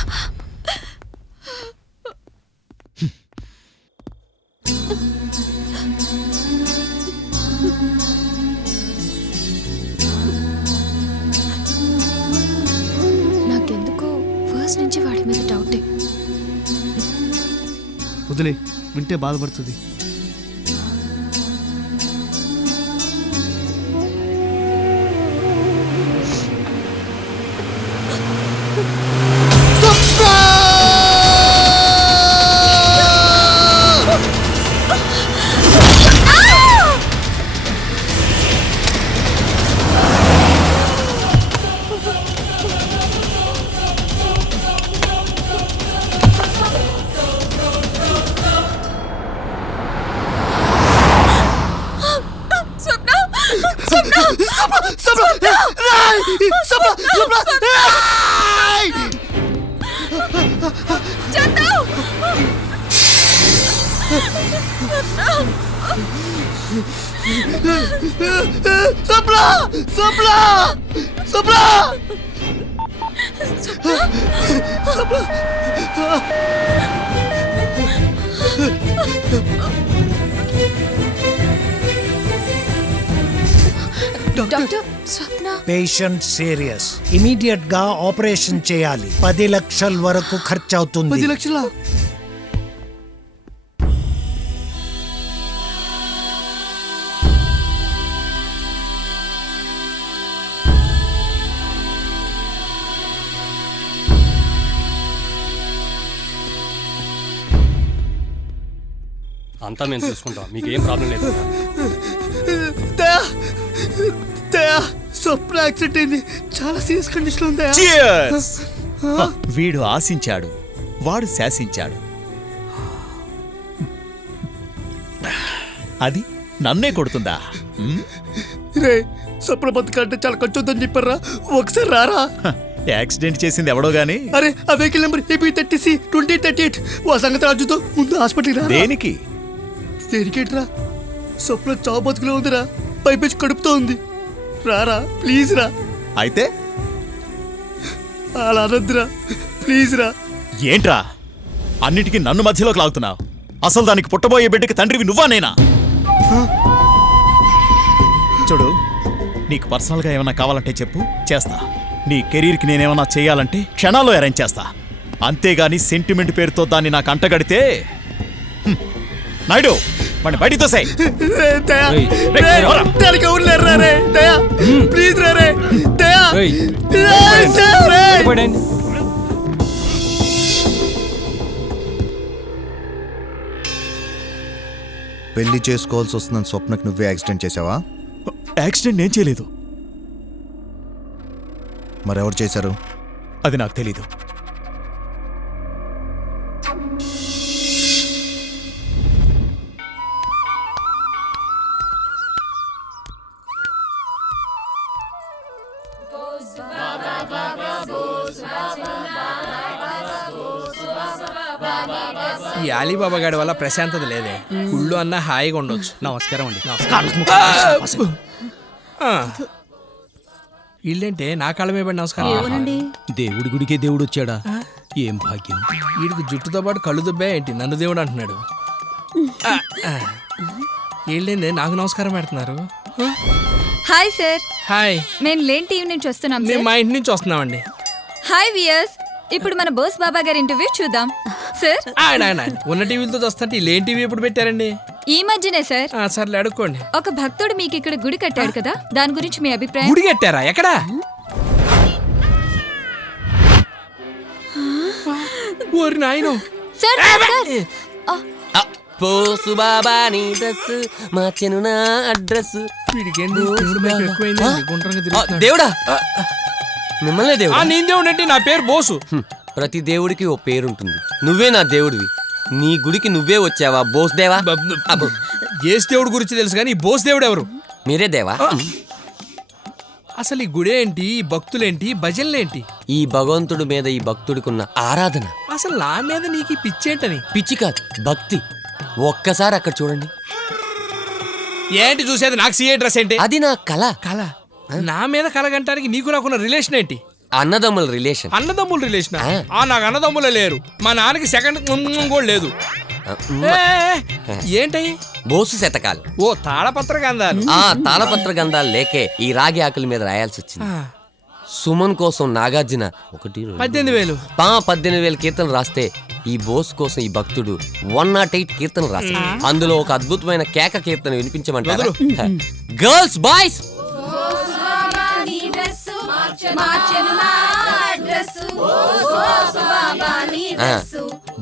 నాకెందుకో ఫస్ట్ నుంచి వాడి మీద డౌటే. వదిలే, వింటే బాధపడుతుంది. పేషెంట్ సీరియస్, ఇమీడియట్ గా ఆపరేషన్ చేయాలి. 10 లక్షల వరకు ఖర్చు అవుతుంది. 10 లక్షలా? అంతా మేము చూసుకుంటాం, మీకేం ప్రాబ్లం లేదు. స్వప్న యాక్సిడెంట్ అయింది, చాలా సీరియస్ కండిషన్ ఉందా? వీడు ఆశించాడు, వాడు శాసించాడు. అది నన్నే కొడుతుందా? రే, స్వప్న బతకంటే చాలా ఖర్చు అవుతుందని చెప్పారా, ఒకసారి రారా. యాక్సిడెంట్ చేసింది ఎవడో గానీ. అరే, ఆ వెహికల్ నెంబర్ AP30C 2038. ఓ సంగతి రాజుతో ముందు హాస్పిటల్ రా. దేనికి? దేనికేట్రా? స్వప్న చావు బతుకులో ఉందిరా, పైపెచ్చి కడుపుతో ఉంది. రారా ప్లీజ్ రా. అయితే అలా అనొద్దురా ప్లీజ్ రా. ఏంట్రా అన్నిటికీ నన్ను మధ్యలోకి లాగుతున్నావు? అసలు దానికి పుట్టబోయే బిడ్డకి తండ్రివి నువ్వా నేనా? చూడు, నీకు పర్సనల్గా ఏమైనా కావాలంటే చెప్పు, చేస్తా. నీ కెరీర్కి నేనేమన్నా చేయాలంటే క్షణాల్లో అరేంజ్ చేస్తా. అంతేగాని సెంటిమెంట్ పేరుతో దాన్ని నాకు అంటగడితే నాయుడు వాడిని బయటికి తోసేయ్. ప్లీజ్ రే. పెళ్లి చేసుకోవాల్సి వస్తుందని స్వప్నకు నువ్వే యాక్సిడెంట్ చేసావా? యాక్సిడెంట్ నేను చేయలేదు. మరెవరు చేశారు? అది నాకు తెలీదు. ఈ అలీబాబా గాడి వల్ల ప్రశాంతత లేదే. గుళ్ళు అన్నా హాయిగా ఉండొచ్చు. నమస్కారం అండి. వీళ్ళేంటే నా కాళ్ళ మీద పడి నమస్కారం. దేవుడి గుడికే దేవుడు వచ్చాడా? ఏం భాగ్యం. వీడికి జుట్టుతో పాటు కళ్ళు దుబ్బా ఏంటి, నన్ను దేవుడు అంటున్నాడు. వీళ్ళేందే నాకు నమస్కారం పెడుతున్నారు. Hi sir. హాయ్. మేము లేన్ టీవీ నుంచి వస్తున్నాం మేము మా ఇంటి నుంచి వస్తున్నామండి. హాయ్ వియర్స్, ఇప్పుడు మన బోస్ బాబా గారి ఇంటర్వ్యూ చూద్దాం. సార్ ఉన్న టీవీలతో వస్తుంటే లేని టీవీ ఎప్పుడు పెట్టారండి? ఈ మధ్యనే సార్. సర్లే అడుక్కోండి. ఒక భక్తుడు మీకు ఇక్కడ గుడి కట్టాడు కదా, దాని గురించి మీ అభిప్రాయం? గుడి కట్టారా? ఎక్కడా? ఓరి నాయనో. సార్ పోసు బాబా నీ డ్రెస్ మార్చెను నా అడ్రస్. దేవుడా, మిమ్మల్ని దేవుడు? నేను దేవుడు అంటే నా పేరు బోసు. ప్రతి దేవుడికి ఓ పేరుంటుంది. నువ్వే నా దేవుడివి. నీ గుడికి నువ్వే వచ్చావా బోస్ దేవా? ఏసు దేవుడి గురించి తెలుసు కానీ ఈ బోస్ దేవుడు ఎవరు? మీరే దేవా? అసలు ఈ గుడేంటి, ఈ భక్తులేంటి, భజనలేంటి? ఈ భగవంతుడి మీద ఈ భక్తుడికున్న ఆరాధన. అసలు నా మీద నీకు ఈ పిచ్చేంటని? పిచ్చి కాదు, భక్తి. ఒక్కసారి అక్కడ చూడండి. ఏంటి చూసేది? నాకు సీఏ డ్రెస్ ఏంటి? అది నా కళ. కళ? నా మీద కలగంటానికి నీకు నాకున్న రిలేషన్ ఏంటి? అన్నదమ్ముల రిలేషన్. అన్నదమ్ముల రిలేషన్? నాకు అన్నదమ్ములే లేరు. మా నాన్నకి సెకండ్ కూడా లేదు. ఏంటయి? బోసు శతకాలు. ఓ తాళపత్ర గంధాలు. ఆ తాళపత్ర గంధాలు లేకే ఈ రాగి ఆకుల మీద రాయాల్సి వచ్చింది. సుమన్ కోసం నాగార్జున 18,000 18,000 కీర్తనలు రాస్తే ఈ బోస్ కోసం ఈ భక్తుడు 108 కీర్తనలు రాశాడు. అందులో ఒక అద్భుతమైన కేక కీర్తన వినిపించమంటారు. గర్ల్స్ బాయ్స్,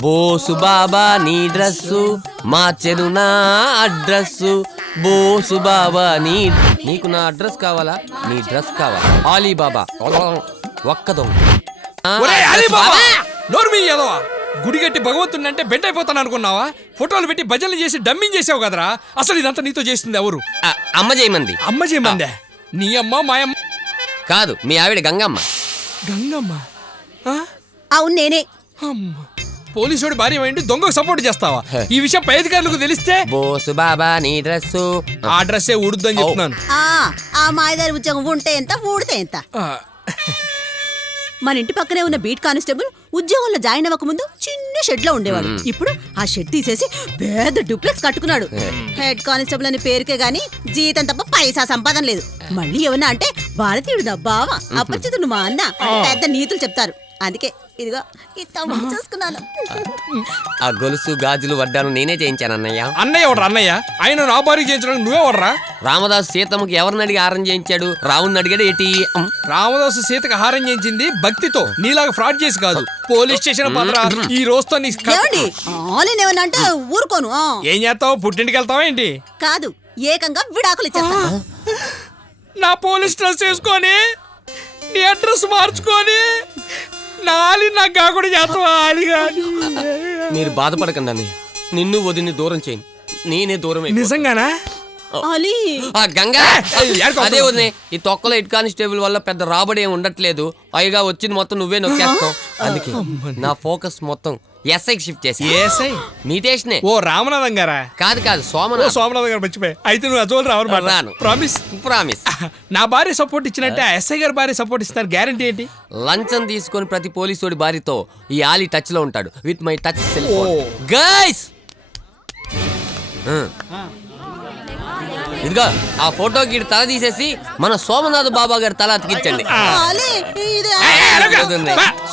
బోసు బాబా నీ డ్రెస్సు మార్చెను నా అడ్రస్సు. బోసు బాబా నీకు నా అడ్రస్ కావాలా? నీ డ్రెస్ కావాలా? అలీబాబా ఒక్క దొంగ. గుడి కట్టి భగవంతుని అంటే బెడ్ అయిపోతాను అనుకున్నావా? ఫోటోలు పెట్టి భజనలు చేసి డమ్మింగ్ చేసావు కదరా. అసలు ఇదంతా నీతో చేస్తుంది ఎవరు? అమ్మ చేయమంది. అమ్మ చేయమందే? నీ అమ్మ మాయమ్మ కాదు, మీ ఆవిడ గంగమ్మ. గంగమ్మ? అవును నేనే. పోలీసుడి భార్య ఏంటి దొంగకు సపోర్ట్ చేస్తావా? ఈ విషయం పై అధికారులకు తెలిస్తే బోసు బాబా నీ డ్రెస్ ఆ డ్రెస్సే ఊడుద్దని చెప్తున్నాను. ఆ మాయదారి ఉద్యోగం ఉంటే ఎంత ఊడితే ఎంత. మన ఇంటి పక్కనే ఉన్న బీట్ కానిస్టేబుల్ ఉద్యోగంలో జాయిన్ అవ్వక ముందు చిన్న షెడ్ లో ఉండేవాడు. ఇప్పుడు ఆ షెడ్ తీసేసి పెద్ద డూప్లెక్స్ కట్టుకున్నాడు. హెడ్ కానిస్టేబుల్ అని పేరుకే గాని జీతం తప్ప పైసా సంపాదన లేదు. మళ్ళీ ఏమన్నా అంటే భారతీయుడు నా బావ, అపరిచితుడు మా అన్న, పెద్ద నీతులు చెప్తారు. అందుకే ఇదిగో చూసుకున్నాను. ఆ గొలుసు గాజులు వడ్డాను నేనే చేయించాను అన్నయ్య. అన్నయ్య ఎవడ్రా? అన్నయ్య ఆయన నా భార్య చేయించడానికి నువ్వే వడ్రా? రామదాసు సీతమ్మకి ఎవరిని అడిగి హారం చేయించాడు? రావుని అడిగాడు ఏంటి? రామదాసు సీతకు హారం చేయించింది భక్తితో, నీలాగా ఫ్రాడ్ చేసి కాదు. పోలీస్ స్టేషన్ పదరా ఈ రోజుతో. అంటే ఊరుకోను. ఏం చేస్తావు? పుట్టింటికి వెళ్తావా ఏంటి? కాదు, ఏకంగా విడాకులు ఇచ్చేస్తా. నా పోలీస్ డ్రెస్ వేసుకొని నీ అడ్రస్ మార్చుకొని నాకు కాకుండా చేస్తావా? మీరు బాధపడకండి అన్నయ్య, నిన్ను వదిని దూరం చేయను, నేనే దూరం. నిజంగానా? గంగా అదే వదిలే. ఈ తొక్కలో హెడ్ కానిస్టేబుల్ వల్ల పెద్ద రాబడి ఏమి ఉండట్లేదు. పైగా వచ్చింది మొత్తం నువ్వే నొక్కేస్తావు. అందుకే నా ఫోకస్ మొత్తం ఎస్ఐకి షిఫ్ట్ చేసి. ఎస్ఐ మీ స్టేషనే. ఓ రామనాథం గారా? కాదు కాదు, సోమనాథం గారు మర్చిపోయి. అయితే నువ్వు అజోలు రాను. ప్రామిస్? ప్రామిస్. నా భార్య సపోర్ట్ ఇచ్చినట్టే ఎస్ఐ గారి భార్య సపోర్ట్ ఇస్తారు. గ్యారంటీ ఏంటి? లంచం తీసుకొని ప్రతి పోలీసుడి భార్యతో ఈ ఆలీ టచ్ లో ఉంటాడు. With my touch cell phone. Guys ఇదిగో ఆ ఫోటోకి తల తీసేసి మన సోమనాథ్ బాబా గారి తల అతికించండి.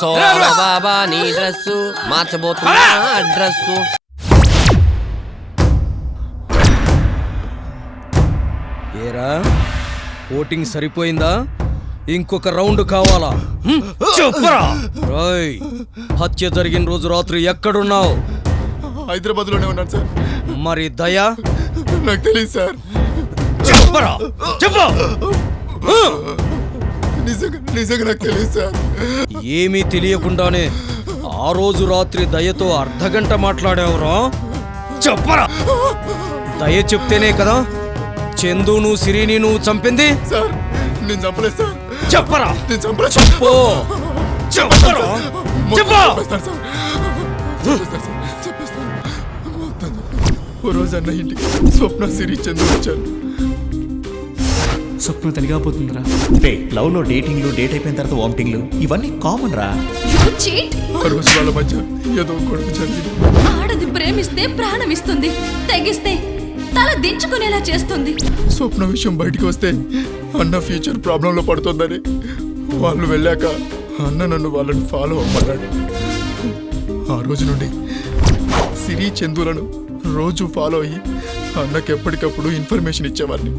సోమ బాబా నీ డ్రెస్సు మార్చబోతున్నా అడ్రస్సు. ఏరా ఓటింగ్ సరిపోయిందా? ఇంకొక రౌండ్ కావాలా? చెప్పరా. హత్య జరిగిన రోజు రాత్రి ఎక్కడున్నావు? హైదరాబాద్ లోనే ఉన్నాను సార్. మరి దయా? నాకు తెలియదు సార్. చెప్పరా, చెప్పు. నిజంగా నాకు తెలియదు సార్. ఏమీ తెలియకుండానే ఆ రోజు రాత్రి దయతో అర్ధగంట మాట్లాడావురా? చెప్పరా. దయ చెప్తేనే కదా చందును సిరిని నువ్వు చంపింది? సార్ నేను చంపలేదు సార్. చెప్పరా. నేను చంపలేదు. చెప్పు. చెప్పరా. చెప్పు. ఓ రోజు అన్న ఇంటికి స్వప్న సిరి చందు వచ్చారు. స్వప్న తనిగాపోతుందిరా. లవ్ లో డేటింగ్లు, డేట్ అయిపోయిన తర్వాత వామిటింగ్లు ఇవన్నీ కామన్ రా. ఆ రోజు వాళ్ళ మధ్య ఏదో గొడవ జరిగింది. ఆడది ప్రేమిస్తే ప్రాణం ఇస్తుంది, తెగిస్తే తల దించుకునేలా చేస్తుంది. స్వప్న విషయం బయటికి వస్తే అన్న ఫ్యూచర్ ప్రాబ్లంలో పడుతుందని వాళ్ళు వెళ్ళాక అన్న నన్ను వాళ్ళని ఫాలో అవ్వమన్నాడు. ఆ రోజు నుండి సిరి చందులను రోజు ఫాలో అయ్యి అన్నకి ఎప్పటికప్పుడు ఇన్ఫర్మేషన్ ఇచ్చేవాడిని.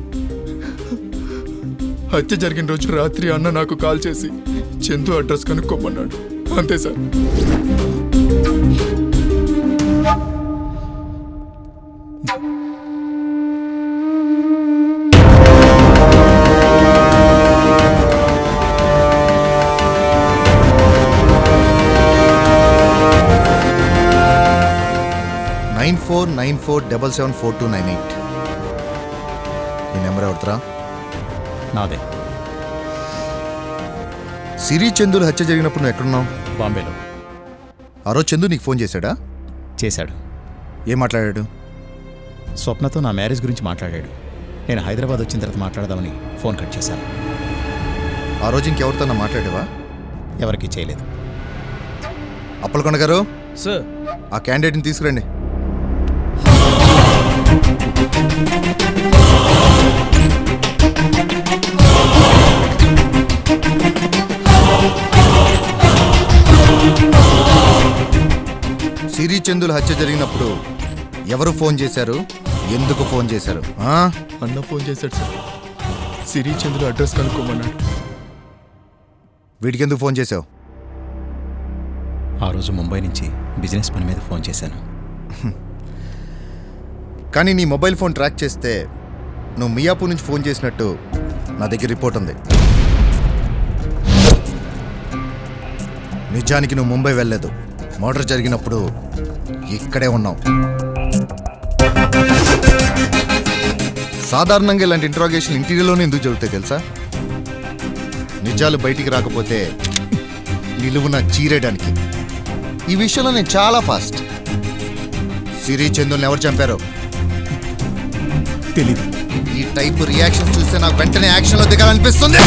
హత్య జరిగిన రోజు రాత్రి అన్న నాకు కాల్ చేసి చందు అడ్రస్ కనుక్కోమన్నాడు. అంతే సార్. $9494774298 నీ నెంబర్ ఎవరితరా? నాదే. సిరి చందులు హత్య జరిగినప్పుడు నువ్వు ఎక్కడున్నావు? బాంబేలో. ఆ రోజు చందు నీకు ఫోన్ చేశాడా? చేశాడు. ఏం మాట్లాడాడు? స్వప్నతో నా మ్యారేజ్ గురించి మాట్లాడాడు. నేను హైదరాబాద్ వచ్చిన తర్వాత మాట్లాడదామని ఫోన్ కట్ చేశాను. ఆ రోజు ఇంకెవరితో మాట్లాడావా? ఎవరికీ చేయలేదు. అప్పలకొండ గారు, సార్, ఆ క్యాండిడేట్ని తీసుకురండి. సిరి చందుల హత్య జరిగినప్పుడు ఎవరు ఫోన్ చేశారు? ఎందుకు ఫోన్ చేశారు? అన్న ఫోన్ చేశాడు సార్. సిరి చంద్రుల అడ్రస్ కనుక్కోమన్నాడు. వీడికి ఎందుకు ఫోన్ చేశావు? ఆ రోజు ముంబై నుంచి బిజినెస్ పని మీద ఫోన్ చేశాను. కానీ నీ మొబైల్ ఫోన్ ట్రాక్ చేస్తే నువ్వు మియాపూర్ నుంచి ఫోన్ చేసినట్టు నా దగ్గర రిపోర్ట్ ఉంది. నిజానికి నువ్వు ముంబై వెళ్ళలేదు. మర్డర్ జరిగినప్పుడు ఇక్కడే ఉన్నావు. సాధారణంగా ఇలాంటి ఇంట్రాగేషన్ ఇంటీరియర్లోనే ఎందుకు జరుగుతాయి తెలుసా? నిజాలు బయటికి రాకపోతే నిలువున చీరేయడానికి. ఈ విషయంలో నేను చాలా ఫాస్ట్. సిరి చందుల్ని ఎవరు చంపారో తెలీదు. ఈ టైప్ రియాక్షన్ చూస్తే నాకు వెంటనే యాక్షన్లో దిగాలనిపిస్తుంది.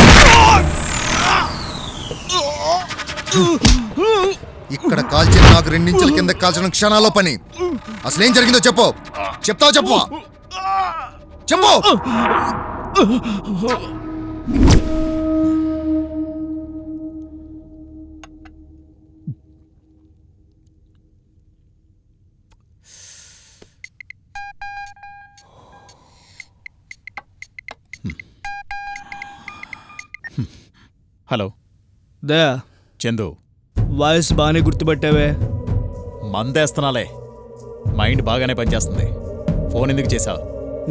ఇక్కడ కాల్చిన నాకు 2 ఇంచుల కింద కాల్చిన క్షణాల్లో పని. అసలు ఏం జరిగిందో చెప్పు. చెప్తావు చెప్పు. చెప్పు. హలో దయా, చందు. వాయిస్ బాగానే గుర్తుపట్టావే. మందేస్తున్నాలే. మైండ్ బాగానే పనిచేస్తుంది. ఫోన్ ఎందుకు చేశావు?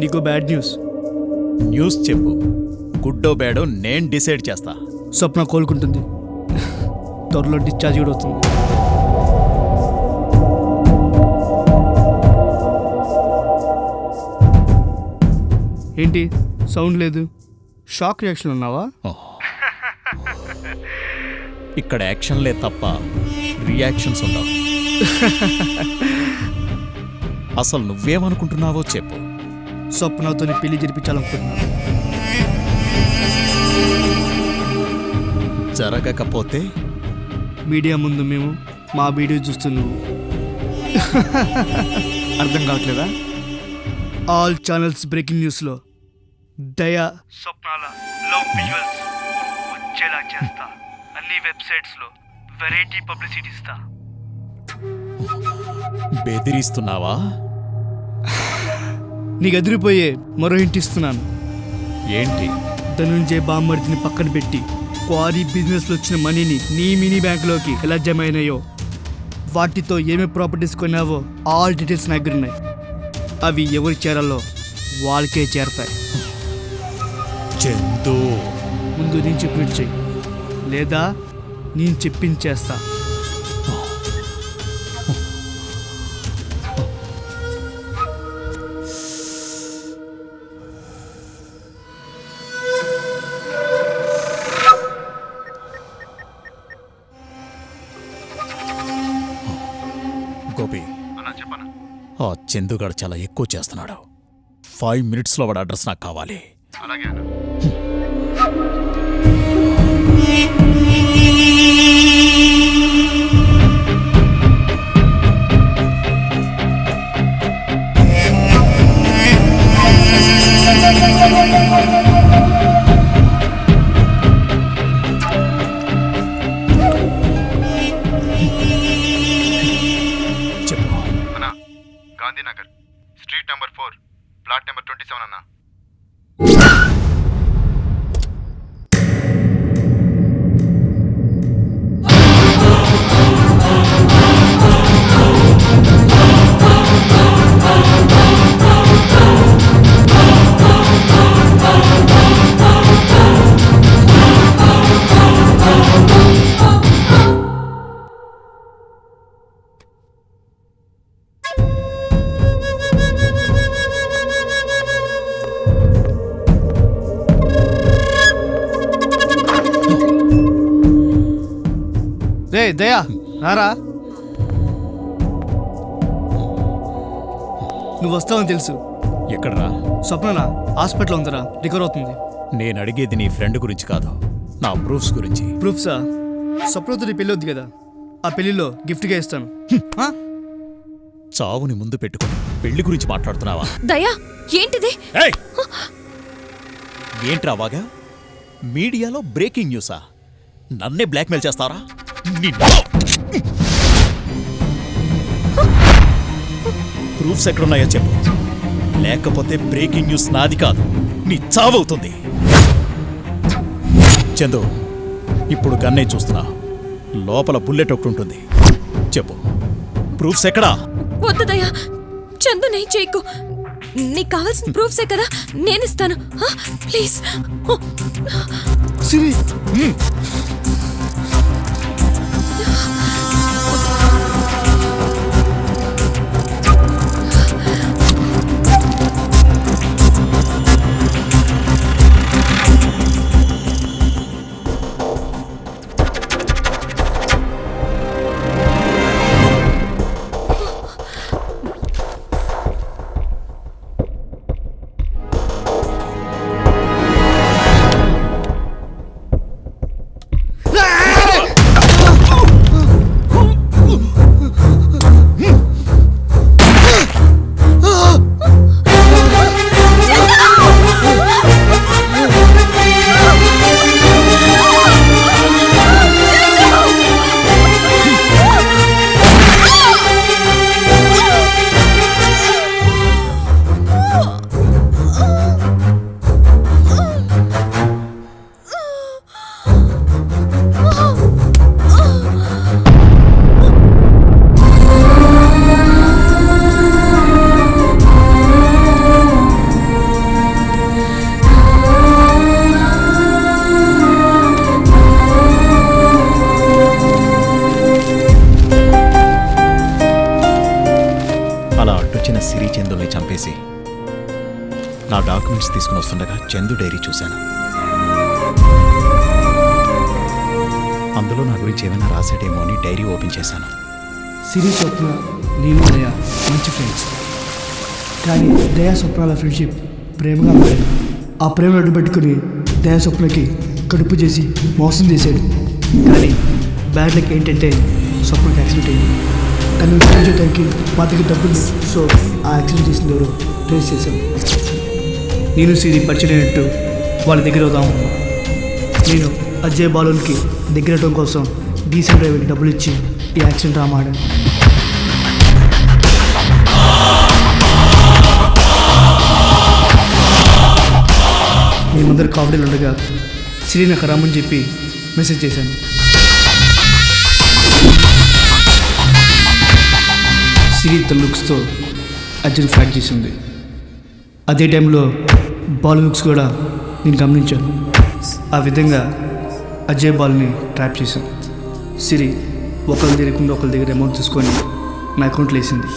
నీకు బ్యాడ్ న్యూస్. న్యూస్ చెప్పు. గుడ్డో బ్యాడో నేను డిసైడ్ చేస్తా. స్వప్న కోలుకుంటుంది. త్వరలో డిశ్చార్జ్ కూడా వస్తుంది. ఏంటి సౌండ్ లేదు? షాక్ రియాక్షన్ ఉన్నావా? ఇక్కడ యాక్షన్లే తప్ప రియాక్షన్స్ ఉండవు. అసలు నువ్వేమనుకుంటున్నావో చెప్పు. స్వప్నతో పెళ్లి జరిపించాలనుకుంటున్నాను. జరగకపోతే మీడియా ముందు మేము, మా వీడియో చూస్తూ నువ్వు. అర్థం కావట్లేదా? ఆల్ ఛానల్స్ బ్రేకింగ్ న్యూస్లో దయా స్వప్నాల లవ్ విజువల్స్ వచ్చేలా చేస్తా. అన్ని వెబ్సైట్స్లో వెరైటీ పబ్లిసిటీ ఇస్తా. బెదిరిస్తున్నావా? నీకు ఎదిరిపోయే మరో హింట్ ఇస్తున్నాను. ఏంటి? ధనుంజయ్ బామ్మర్దిని పక్కన పెట్టి క్వారీ బిజినెస్లో వచ్చిన మనీని నీ మినీ బ్యాంకులోకి ఎలా జమ అయినాయో, వాటితో ఏమేమి ప్రాపర్టీస్ కొన్నావో ఆల్ డీటెయిల్స్ నా దగ్గర ఉన్నాయి. అవి ఎవరు చేరాలో వాళ్ళకే చేరతాయి. చందు, ముందు నేను చెప్పినట్టు చెయ్యి, లేదా నేను చెప్పించేస్తా. గోపి, ఆ చందుగాడు చాలా ఎక్కువ చేస్తున్నాడు. 5 minutesలో వాడు అడ్రస్ నాకు కావాలి. Gandhinagar, street number 4, plot number 27 అన్నా. దయా రారా. నువ్వు వస్తావని తెలుసు. ఎక్కడరా? స్వప్ననా హాస్పిటల్ ఉందరా, రికవర్ అవుతుంది. నేను అడిగేది నీ ఫ్రెండ్ గురించి కాదు, నా ప్రూఫ్స్ గురించి. ప్రూఫ్సా? స్వప్నతో నీ పెళ్ళి వద్దు కదా, ఆ పెళ్లిలో గిఫ్ట్గా ఇస్తాను. చావుని ముందు పెట్టుకుని పెళ్లి గురించి మాట్లాడుతున్నావా? దయా ఏంటిది? ఏయ్! ఏంట్రా వాగా? మీడియాలో బ్రేకింగ్ న్యూసా? నన్నే బ్లాక్మెయిల్ చేస్తారా? ప్రూఫ్స్ ఎక్కడున్నాయో చెప్పు, లేకపోతే బ్రేకింగ్ న్యూస్ నాది కాదు, నీ చావవుతుంది. చందు, ఇప్పుడు గన్నే చూస్తున్నా, లోపల బుల్లెట్ ఒకటి ఉంటుంది. చెప్పు, ప్రూఫ్స్ ఎక్కడా? వద్దు దయా, చందు నే చేయకు. నీకు కావాల్సిన ప్రూఫ్సే కదా, నేనిస్తాను. ప్లీజ్. సిరి, సిరి చందుల్ని చంపేసి నా డాక్యుమెంట్స్ తీసుకుని వస్తుండగా చందు డైరీ చూశాను. అందులో నా గురించి ఏమైనా రాసాడేమో అని డైరీ ఓపెన్ చేశాను. సిరి స్వప్న నేను దయా మంచి ఫ్రెండ్స్, కానీ దయా స్వప్నాల ఫ్రెండ్షిప్ ప్రేమగా మారింది. ఆ ప్రేమను అడ్డుపెట్టుకుని దయా స్వప్నకి కడుపు చేసి మోసం చేశాడు. కానీ బ్యాడ్ లక్ ఏంటంటే స్వప్నకి యాక్సిడెంట్ అయింది. తను చేయడానికి మాతకి డబ్బులు, సో ఆ యాక్సిడెంట్ చేసిన ఎవరు ట్రేస్ చేశాం. నేను సిరి పరిచయమైనట్టు వాళ్ళ దగ్గర అవుదాం. నేను అజయ్ బాలుకి దగ్గరవడం కోసం డీసెంట్ డ్రైవర్కి డబ్బులు ఇచ్చి ఈ యాక్సిడెంట్ రామాడాను. మేమందరూ కామెడీలు ఉండగా సిరి నాకు రమ్మని చెప్పి మెసేజ్ చేశాను. సిరి తన లుక్స్తో అజయ్ ఫ్లాట్ చేసింది. అదే టైంలో బాల్ లుక్స్ కూడా నేను గమనించాను. ఆ విధంగా అజయ్ బాల్ని ట్రాప్ చేశాను. సిరి ఒకరి దగ్గర ఒకరి దగ్గర అమౌంట్ తీసుకొని నా అకౌంట్లో వేసింది.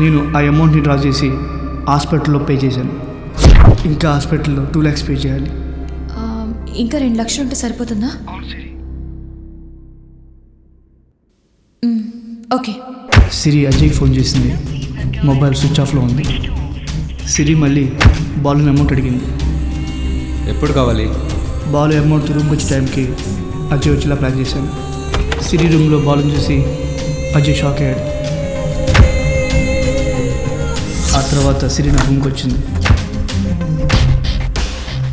నేను ఆ అమౌంట్ని డ్రా చేసి హాస్పిటల్లో పే చేశాను. ఇంకా హాస్పిటల్లో 2 lakhs పే చేయాలి. ఇంకా 2 లక్షలు ఉంటే సరిపోతుందా? ఓకే. సిరి అజయ్కి ఫోన్ చేసింది. మొబైల్ స్విచ్ ఆఫ్లో ఉంది. సిరి మళ్ళీ బాలుని అమౌంట్ అడిగింది. ఎప్పుడు కావాలి? బాలు అమౌంట్ రూమ్కి వచ్చే టైంకి అజయ్ వచ్చేలా ప్లాన్ చేశాను. సిరి రూమ్లో బాలుని చూసి అజయ్ షాక్ అయ్యాడు. ఆ తర్వాత సిరి నా రూమ్కి వచ్చింది.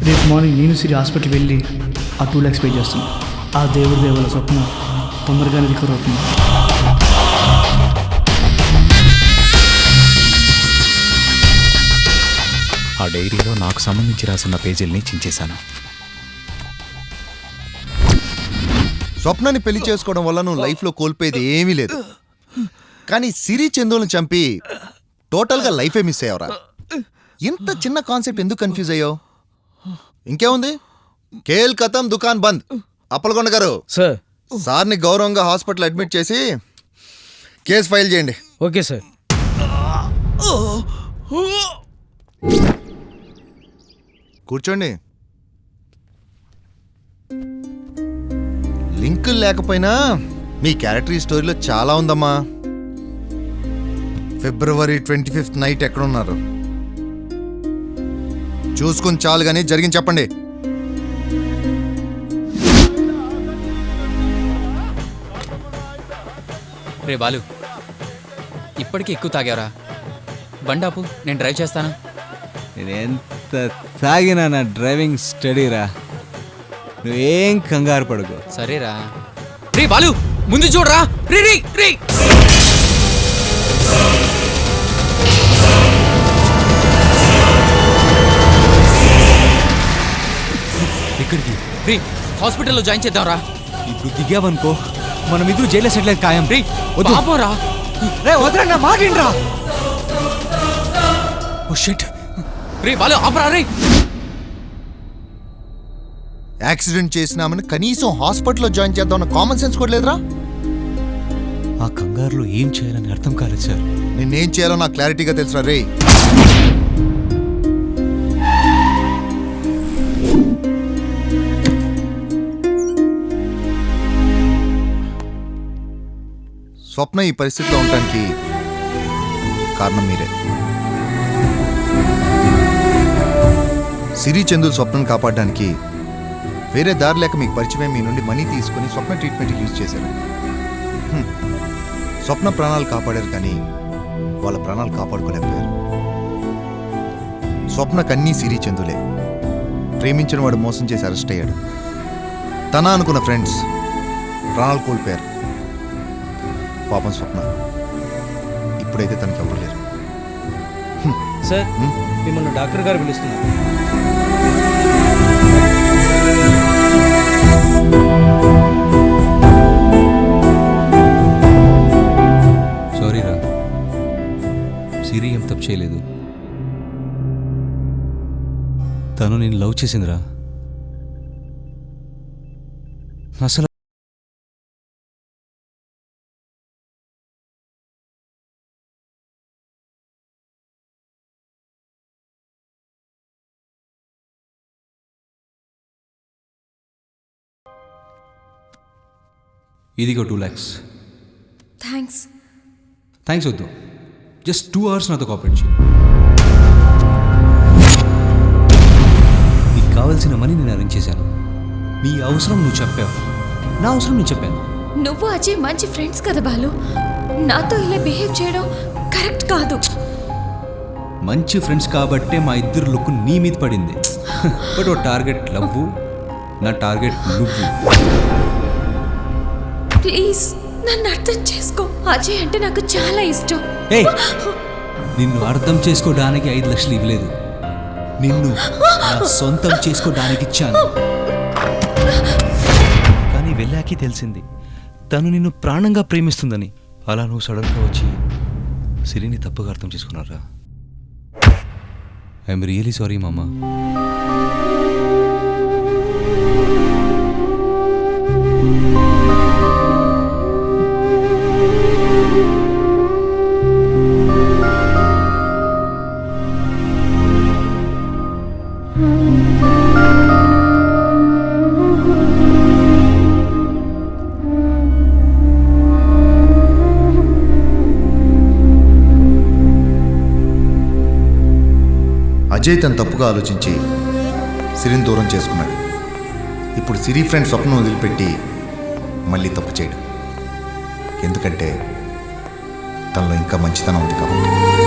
రేపు మార్నింగ్ నేను సిరి హాస్పిటల్కి వెళ్ళి ఆ 2 lakhs పే చేస్తాను. ఆ దేవుడి దేవుల స్వప్న తొందరగానే రికవర్ అవుతుంది. ఆ డైరీలో నాకు సంబంధించి రాసున్న పేజీల్ని చించేశాను. స్వప్నాన్ని పెళ్లి చేసుకోవడం వల్ల నువ్వు లైఫ్లో కోల్పోయేది ఏమీ లేదు, కానీ సిరి చందులను చంపి టోటల్గా లైఫే మిస్ అయ్యావురా. ఇంత చిన్న కాన్సెప్ట్ ఎందుకు కన్ఫ్యూజ్ అయ్యావు? ఇంకేముంది, కేల్ కథం దుకాన్ బంద్. అప్పలకొండ గారు సార్ని గౌరవంగా హాస్పిటల్ అడ్మిట్ చేసి కేసు ఫైల్ చేయండి. Okay sir. కూర్చోండి. లింకులు లేకపోయినా మీ క్యారెక్టర్ ఈ స్టోరీలో చాలా ఉందమ్మా. February 25th నైట్ ఎక్కడున్నారు చూసుకుని చాలు కానీ జరిగింది చెప్పండి. రే బాలు, ఇప్పటికీ ఎక్కువ తాగారా? బండాపు, నేను డ్రైవ్ చేస్తాను. నేనెంత తాగినా నా డ్రైవింగ్ స్టడీరా, నువ్వేం కంగారు పడుకో. సరేరా. రే బాలు, ముందు చూడరా. రే రే రే ఎక్కడికి? రే హాస్పిటల్లో జాయిన్ చేద్దాంరా. ఇప్పుడు దిగావనుకో మనం ఇద్దరు జైల్లో సెటిల్ అయితే ఖాయం. రే బాబోరా. రే వదరా, మాటిండ్రా. Oh shit. రే బాలు ఆపరా. రే యాక్సిడెంట్ చేసినామని కనీసం హాస్పిటల్లో జాయిన్ చేద్దామన్న కామన్ సెన్స్ కూడా లేదురా. ఆ కంగారులో ఏం చేయాలని అర్థం కాలేదు సార్. నేనేం చేయాలో నాకు క్లారిటీగా తెలుసురా రే. స్వప్న ఈ పరిస్థితిలో ఉండటానికి కారణం మీరే. సిరి చందు స్వప్నను కాపాడడానికి వేరే దారి లేక మీకు పరిచయం మీ నుండి మనీ తీసుకుని స్వప్న ట్రీట్మెంట్కి యూజ్ చేశారు. స్వప్న ప్రాణాలు కాపాడారు కానీ వాళ్ళ ప్రాణాలు కాపాడుకోలేకపోయారు. స్వప్నకన్నీ సిరి చందులే. ప్రేమించిన వాడు మోసం చేసి అరెస్ట్ అయ్యాడు. తన అనుకున్న ఫ్రెండ్స్ ప్రాణాలు కోల్పోయారు. పాపం స్వప్న ఇప్పుడైతే తనకి ఎవరు లేరు. సార్, మిమ్మల్ని డాక్టర్ గారు పిలుస్తున్నారు. సారీరా, సిరి ఏం తప్పు చేయలేదు. తను నేను లవ్ చేసిందిరా. అసలు ఇదిగో 2 lakhs. థ్యాంక్స్ వద్దు, జస్ట్ 2 hours నాతో కోఆపరేట్ చేయి. నీకు కావాల్సిన మనీ నేను అరేంజ్ చేశాను. నీ అవసరం నువ్వు చెప్పావు, నా అవసరం నేను చెప్పాను. నువ్వు అజయ్ మంచి ఫ్రెండ్స్ కదా బాలు, నాతో ఇలా బిహేవ్ చేయడం కరెక్ట్ కాదు. మంచి ఫ్రెండ్స్ కాబట్టే మా ఇద్దరు లుక్ నీ మీద పడింది. బట్ ఓ టార్గెట్ లవ్వు, నా టార్గెట్ నువ్వు. ప్లీజ్ నన్ను అర్థం చేసుకో. అజయ్ అంటే నాకు చాలా ఇష్టం. నిన్ను అర్థం చేసుకోవడానికి 5 లక్షలు ఇవ్వలేదు, నిన్ను నా సొంతం చేసుకోవడానికి ఇచ్చాను. కానీ వెళ్ళాకే తెలిసింది తను నిన్ను ప్రాణంగా ప్రేమిస్తుందని. అలా నువ్వు సడన్గా వచ్చి సిరిని తప్పుగా అర్థం చేసుకున్నారా? ఐఎమ్ రియలీ సారీ మామా. అజయ్ తను తప్పుగా ఆలోచించి సిరిని దూరం చేసుకున్నాడు. ఇప్పుడు సిరి ఫ్రెండ్ స్వప్నం వదిలిపెట్టి మళ్ళీ తప్పు చేయడు. ఎందుకంటే తనలో ఇంకా మంచితనం ఉంది కాబట్టి.